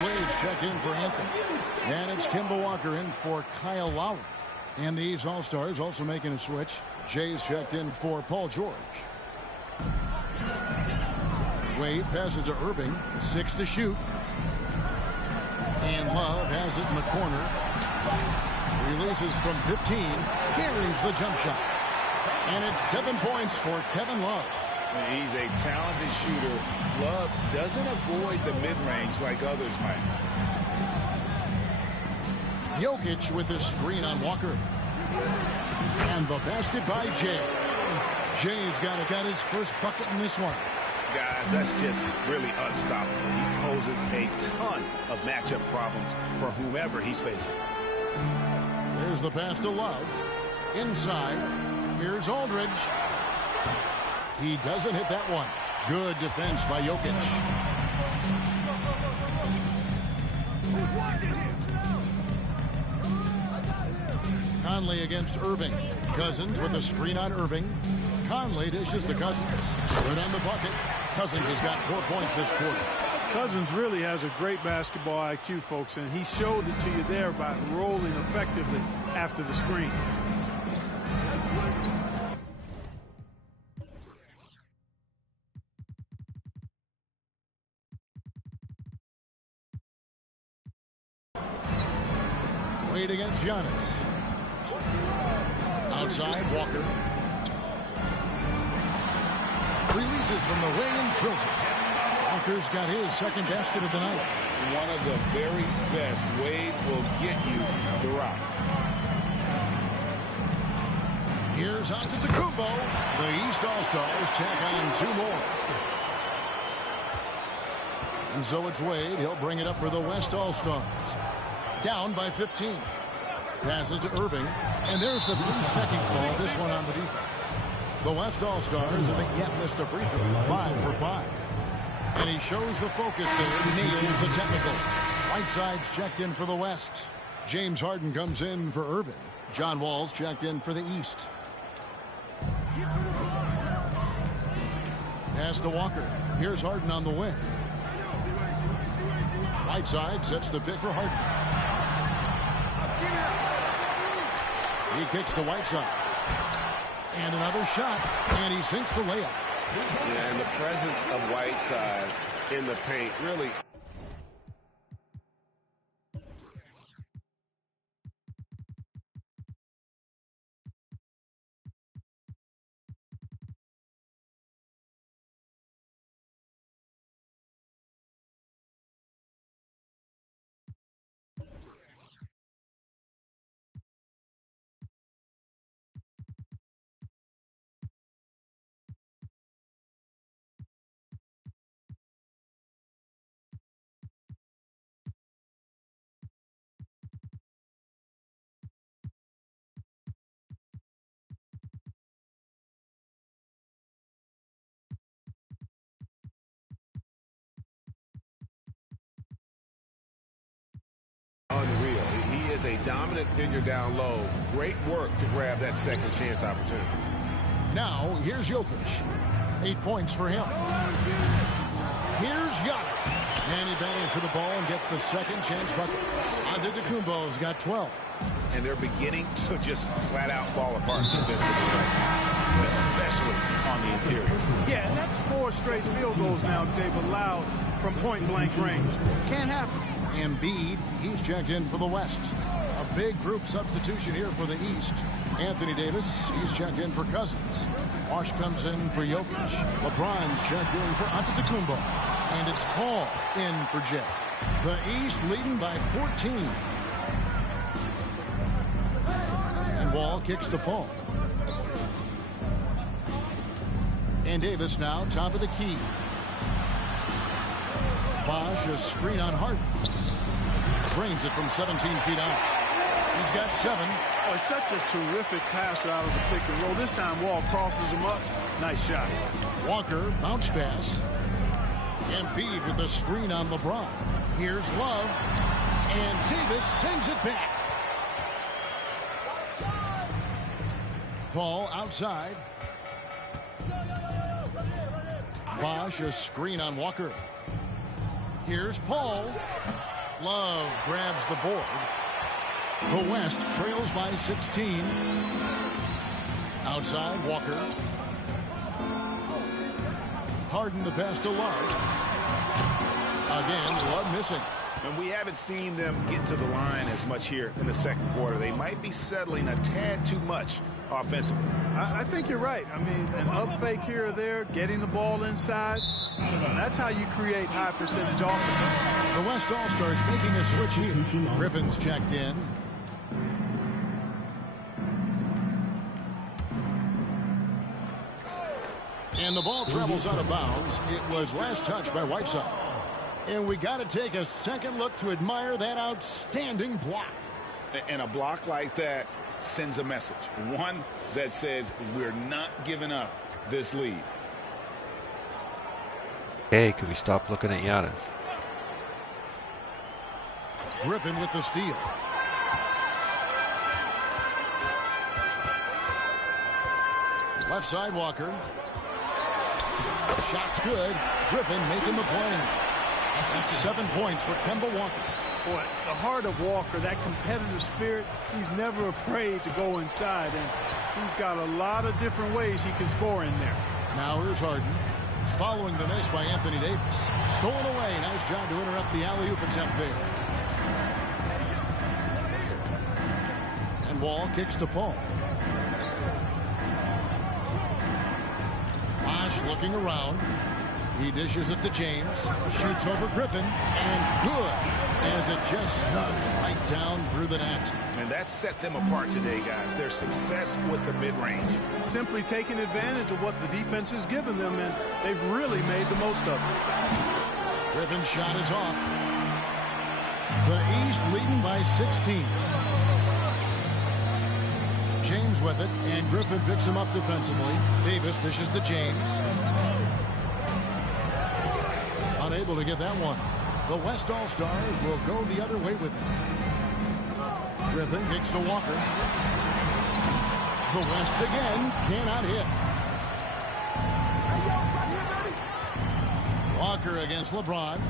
Waves checked in for Anthony. And it's Kemba Walker in for Kyle Lowry. And these All-Stars also making a switch. Jay's checked in for Paul George. Wade passes to Irving. 6 to shoot. And Love has it in the corner. Releases from 15. Here's the jump shot. And it's 7 points for Kevin Love. He's a talented shooter. Love doesn't avoid the mid-range like others might. Jokic with his screen on Walker. And the basket by Jay. Jay's got his first bucket in this one. Guys, that's just really unstoppable. He poses a ton of matchup problems for whomever he's facing. There's the pass to Love. Inside. Here's Aldridge. He doesn't hit that one. Good defense by Jokic. Conley against Irving. Cousins with a screen on Irving. Conley dishes to Cousins. Good on the bucket. Cousins has got 4 points this quarter. Cousins really has a great basketball IQ, folks, and he showed it to you there by rolling effectively after the screen. Wade against Giannis. Outside, Walker. Releases from the wing and drills it. Walker's got his second basket of the night. One of the very best. Wade will get you the rock. Here's Antetokounmpo. The East All-Stars tack on 2 more. And so it's Wade. He'll bring it up for the West All-Stars. Down by 15. Passes to Irving. And there's the 3-second call. This one on the defense. The West All-Stars haven't yet missed a free throw. 5 for 5. And he shows the focus there. Nails the technical. Whiteside's checked in for the West. James Harden comes in for Irving. John Wall's checked in for the East. Pass to Walker. Here's Harden on the wing. Whiteside sets the pick for Harden. He kicks to Whiteside. And another shot. And he sinks the layup. Yeah, and the presence of Whiteside in the paint really... unreal. He is a dominant figure down low. Great work to grab that second chance opportunity. Now, here's Jokic. 8 points for him. Here's Giannis. And he battles for the ball and gets the second chance bucket. Antetokounmpo's got 12. And they're beginning to just flat out fall apart defensively, especially on the interior. Yeah, and that's 4 straight field goals now they've allowed from point-blank range. Can't happen. Embiid, he's checked in for the West. A big group substitution here for the East. Anthony Davis, he's checked in for Cousins. Wash comes in for Jokic. LeBron's checked in for Antetokounmpo. And it's Paul in for Jay. The East leading by 14. And Wall kicks to Paul. And Davis now top of the key. Bosh, a screen on Harden. Drains it from 17 feet out. He's got 7. Oh, it's such a terrific pass out of the pick and roll. This time Wall crosses him up. Nice shot. Walker, bounce pass. Embiid with a screen on LeBron. Here's Love. And Davis sends it back. Paul outside. Bosh, a screen on Walker. Here's Paul. Love grabs the board. The West trails by 16. Outside, Walker. Harden the pass to Love. Again, Love missing. And we haven't seen them get to the line as much here in the second quarter. They might be settling a tad too much offensively. I think you're right. I mean, an up fake here or there, getting the ball inside. That's how you create high percentage offense. The West All-Stars making a switch here. Griffin's checked in. And the ball travels out of bounds. It was last touched by Whiteside. And we got to take a second look to admire that outstanding block. And a block like that sends a message. One that says we're not giving up this lead. Hey, could we stop looking at Giannis? Griffin with the steal. Left side Walker. Shot's good. Griffin making the play. That's 7 points for Kemba Walker. Boy, the heart of Walker, that competitive spirit, he's never afraid to go inside, and he's got a lot of different ways he can score in there. Now here's Harden. Following the miss by Anthony Davis. Stolen away. Nice job to interrupt the alley-oop attempt there. And Wall kicks to Paul. Bosh looking around. He dishes it to James. Shoots over Griffin. And good, as it just snugs right down through the net. And that set them apart today, guys. Their success with the mid-range. Simply taking advantage of what the defense has given them, and they've really made the most of it. Griffin's shot is off. The East leading by 16. James with it, and Griffin picks him up defensively. Davis dishes to James. Unable to get that one. The West All-Stars will go the other way with it. Griffin kicks to Walker. The West again cannot hit. Walker against LeBron.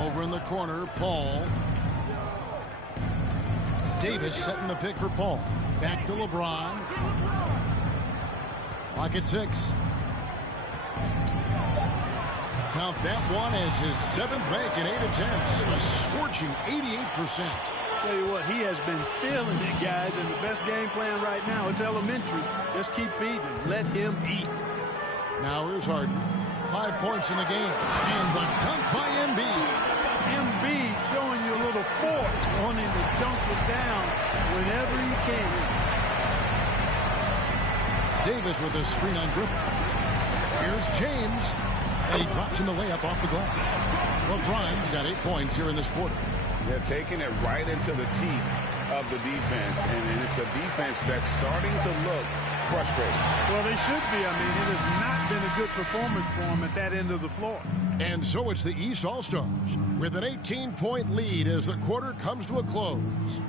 Over in the corner, Paul. Davis setting the pick for Paul. Back to LeBron. Clock at 6. Count that one as his 7th make in 8 attempts. A scorching 88%. Tell you what, he has been feeling it, guys, and the best game plan right now, it's elementary. Just keep feeding him. Let him eat. Now here's Harden. 5 points in the game. And the dunk by Embiid. Embiid showing you a little force, wanting to dunk it down whenever he can. Davis with a screen on Griffin. Here's James. And he drops in the layup off the glass. LeBron's got 8 points here in this quarter. They're taking it right into the teeth of the defense, and it's a defense that's starting to look frustrated. Well, they should be. I mean, it has not been a good performance for them at that end of the floor. And so it's the East All-Stars with an 18-point lead as the quarter comes to a close.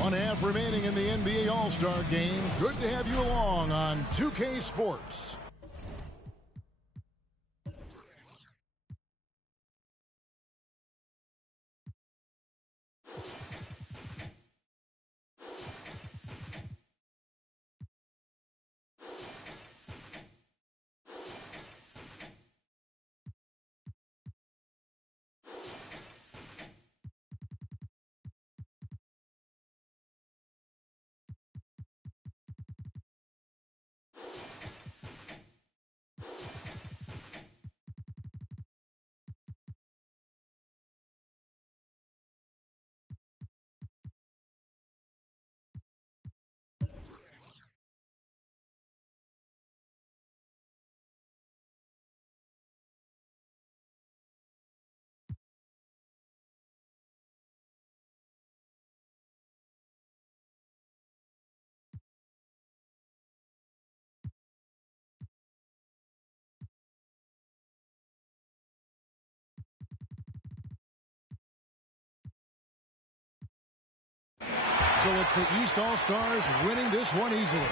One half remaining in the NBA All-Star Game. Good to have you along on 2K Sports. So it's the East All-Stars winning this one easily.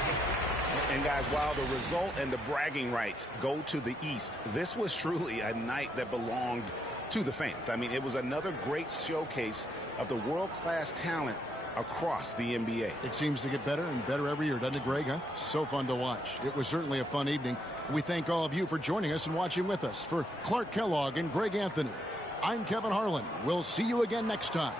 And guys, while the result and the bragging rights go to the East, this was truly a night that belonged to the fans. I mean, it was another great showcase of the world-class talent across the NBA. It seems to get better and better every year, doesn't it, Greg? Huh? So fun to watch. It was certainly a fun evening. We thank all of you for joining us and watching with us. For Clark Kellogg and Greg Anthony, I'm Kevin Harlan. We'll see you again next time